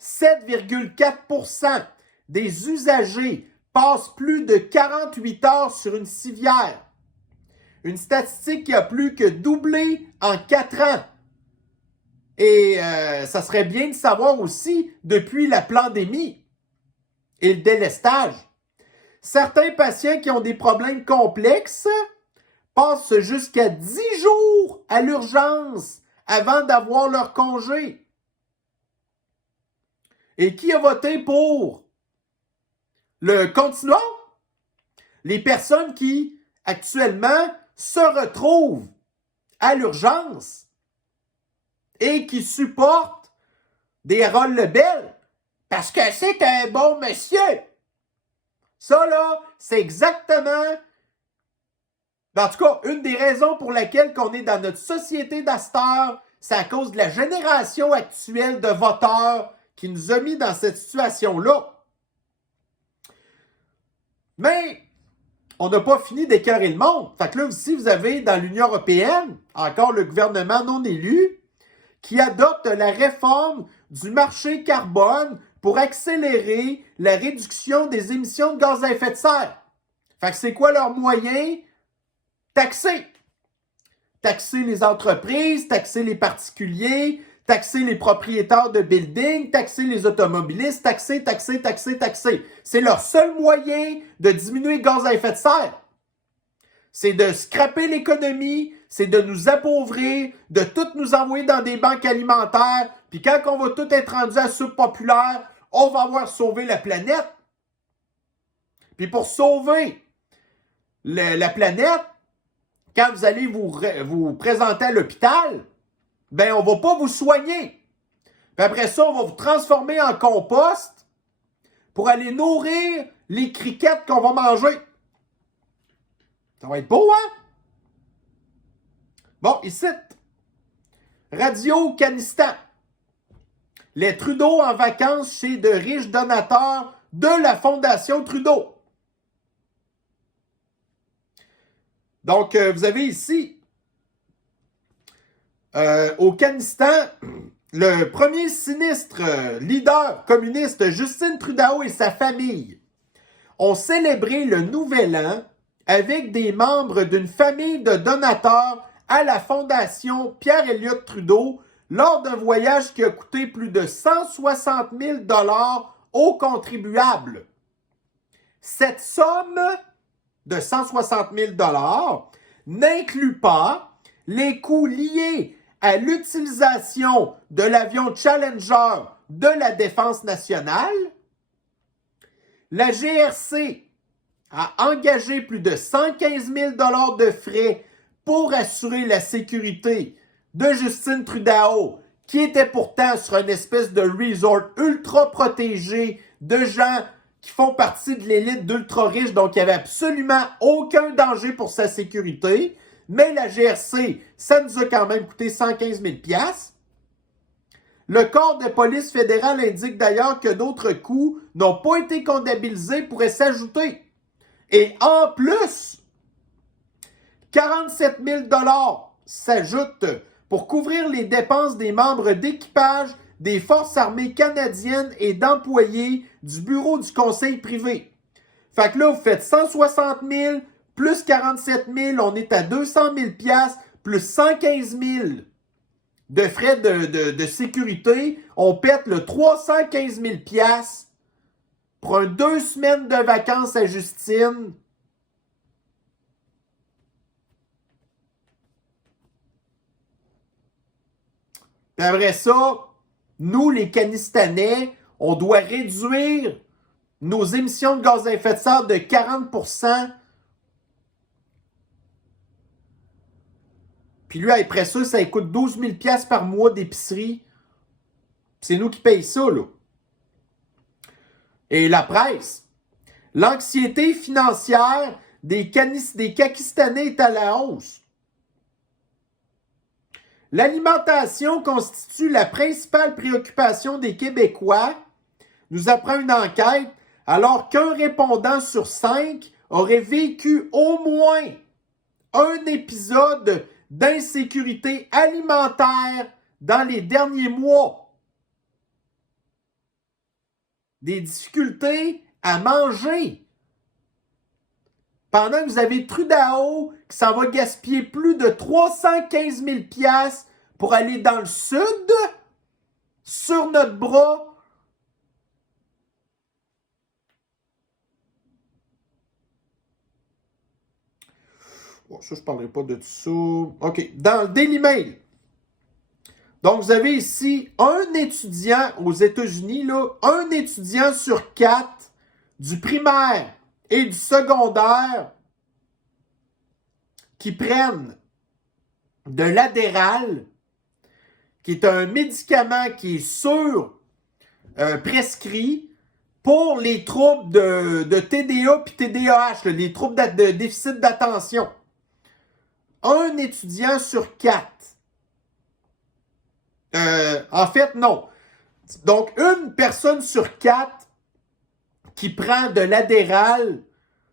7,4% des usagers passent plus de 48 heures sur une civière. Une statistique qui a plus que doublé en 4 ans. Et ça serait bien de savoir aussi depuis la pandémie et le délestage. Certains patients qui ont des problèmes complexes passent jusqu'à 10 jours à l'urgence avant d'avoir leur congé. Et qui a voté pour le continuum? Les personnes qui, actuellement, se retrouvent à l'urgence et qui supportent des Harold Lebel parce que c'est un bon monsieur. Ça, là, c'est exactement, en tout cas, une des raisons pour lesquelles on est dans notre société d'Astor, c'est à cause de la génération actuelle de voteurs qui nous a mis dans cette situation-là. Mais on n'a pas fini d'écœurer le monde. Fait que là aussi, vous avez dans l'Union européenne, encore le gouvernement non élu, qui adopte la réforme du marché carbone pour accélérer la réduction des émissions de gaz à effet de serre. Fait que c'est quoi leur moyen? Taxer. Taxer les entreprises, taxer les particuliers, taxer les propriétaires de buildings, taxer les automobilistes, taxer. C'est leur seul moyen de diminuer le gaz à effet de serre. C'est de scraper l'économie, c'est de nous appauvrir, de tout nous envoyer dans des banques alimentaires, puis quand on va tout être rendu à soupe populaire, on va avoir sauvé la planète. Puis pour sauver la planète, quand vous allez vous présenter à l'hôpital, ben on va pas vous soigner. Puis après ça, on va vous transformer en compost pour aller nourrir les criquettes qu'on va manger. Ça va être beau, hein? Bon, ici, Radio Canistan. Les Trudeau en vacances chez de riches donateurs de la Fondation Trudeau. Donc, vous avez ici, au Canistan, le premier sinistre leader communiste Justin Trudeau et sa famille ont célébré le Nouvel An avec des membres d'une famille de donateurs à la Fondation Pierre-Elliott Trudeau lors d'un voyage qui a coûté plus de 160 000 $ aux contribuables. Cette somme de 160 000 $ n'inclut pas les coûts liés à l'utilisation de l'avion Challenger de la Défense nationale. La GRC a engagé plus de 115 000 $ de frais pour assurer la sécurité de Justin Trudeau, qui était pourtant sur une espèce de resort ultra protégé de gens qui font partie de l'élite d'ultra riches, donc il n'y avait absolument aucun danger pour sa sécurité. Mais la GRC, ça nous a quand même coûté 115 000 $. Le corps de police fédérale indique d'ailleurs que d'autres coûts n'ont pas été comptabilisés pourraient s'ajouter. Et en plus, 47 000 $ s'ajoutent pour couvrir les dépenses des membres d'équipage des Forces armées canadiennes et d'employés du bureau du conseil privé. Fait que là, vous faites 160 000 plus 47 000, on est à 200 000 $ plus 115 000 de frais de sécurité. On pète le 315 000 $ pour 2 semaines de vacances à Justine. Puis après ça, nous, les Canistanais, on doit réduire nos émissions de gaz à effet de serre de 40 %. Puis lui, après ça, ça coûte 12 000 $ par mois d'épicerie. C'est nous qui payons ça, là. Et la presse. L'anxiété financière des Pakistanais est à la hausse. L'alimentation constitue la principale préoccupation des Québécois, nous apprend une enquête, alors qu'un répondant sur 5 aurait vécu au moins un épisode d'insécurité alimentaire dans les derniers mois. Des difficultés à manger. Pendant que vous avez Trudeau qui s'en va gaspiller plus de 315 000 $ pour aller dans le sud, sur notre bras. Bon, ça, je ne parlerai pas de tout ça. OK. Dans le Daily Mail. Donc, vous avez ici un étudiant aux États-Unis, là, un étudiant sur 4 du primaire et du secondaire qui prennent de l'Adderall, qui est un médicament qui est prescrit pour les troubles de TDA puis TDAH, là, les troubles de déficit d'attention. Un étudiant sur 4. En fait, non. Donc, une personne sur 4 qui prend de l'Adderall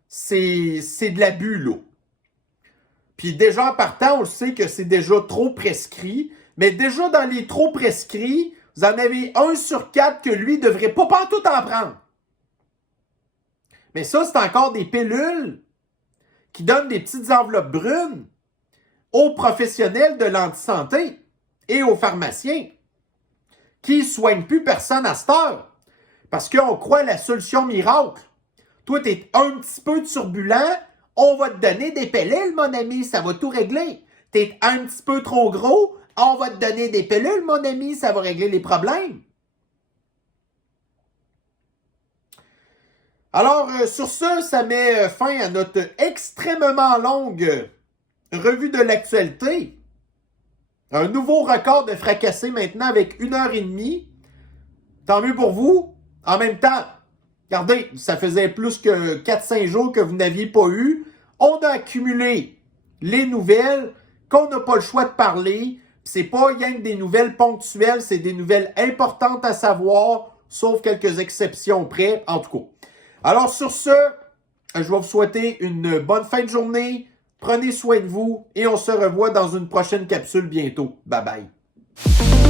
c'est de l'abus, là. Puis déjà en partant, on le sait que c'est déjà trop prescrit, mais déjà dans les trop prescrits, vous en avez 1 sur 4 que lui ne devrait pas tout en prendre. Mais ça, c'est encore des pilules qui donnent des petites enveloppes brunes aux professionnels de l'antisanté et aux pharmaciens qui ne soignent plus personne à cette heure. Parce qu'on croit à la solution miracle. Toi, tu es un petit peu turbulent, on va te donner des pilules, mon ami, ça va tout régler. Tu es un petit peu trop gros, on va te donner des pilules, mon ami, ça va régler les problèmes. Alors, sur ça met fin à notre extrêmement longue revue de l'actualité. Un nouveau record de fracassé maintenant avec 1h30. Tant mieux pour vous. En même temps, regardez, ça faisait plus que 4-5 jours que vous n'aviez pas eu. On a accumulé les nouvelles qu'on n'a pas le choix de parler. C'est pas rien que des nouvelles ponctuelles, c'est des nouvelles importantes à savoir, sauf quelques exceptions près, en tout cas. Alors sur ce, je vais vous souhaiter une bonne fin de journée. Prenez soin de vous et on se revoit dans une prochaine capsule bientôt. Bye bye.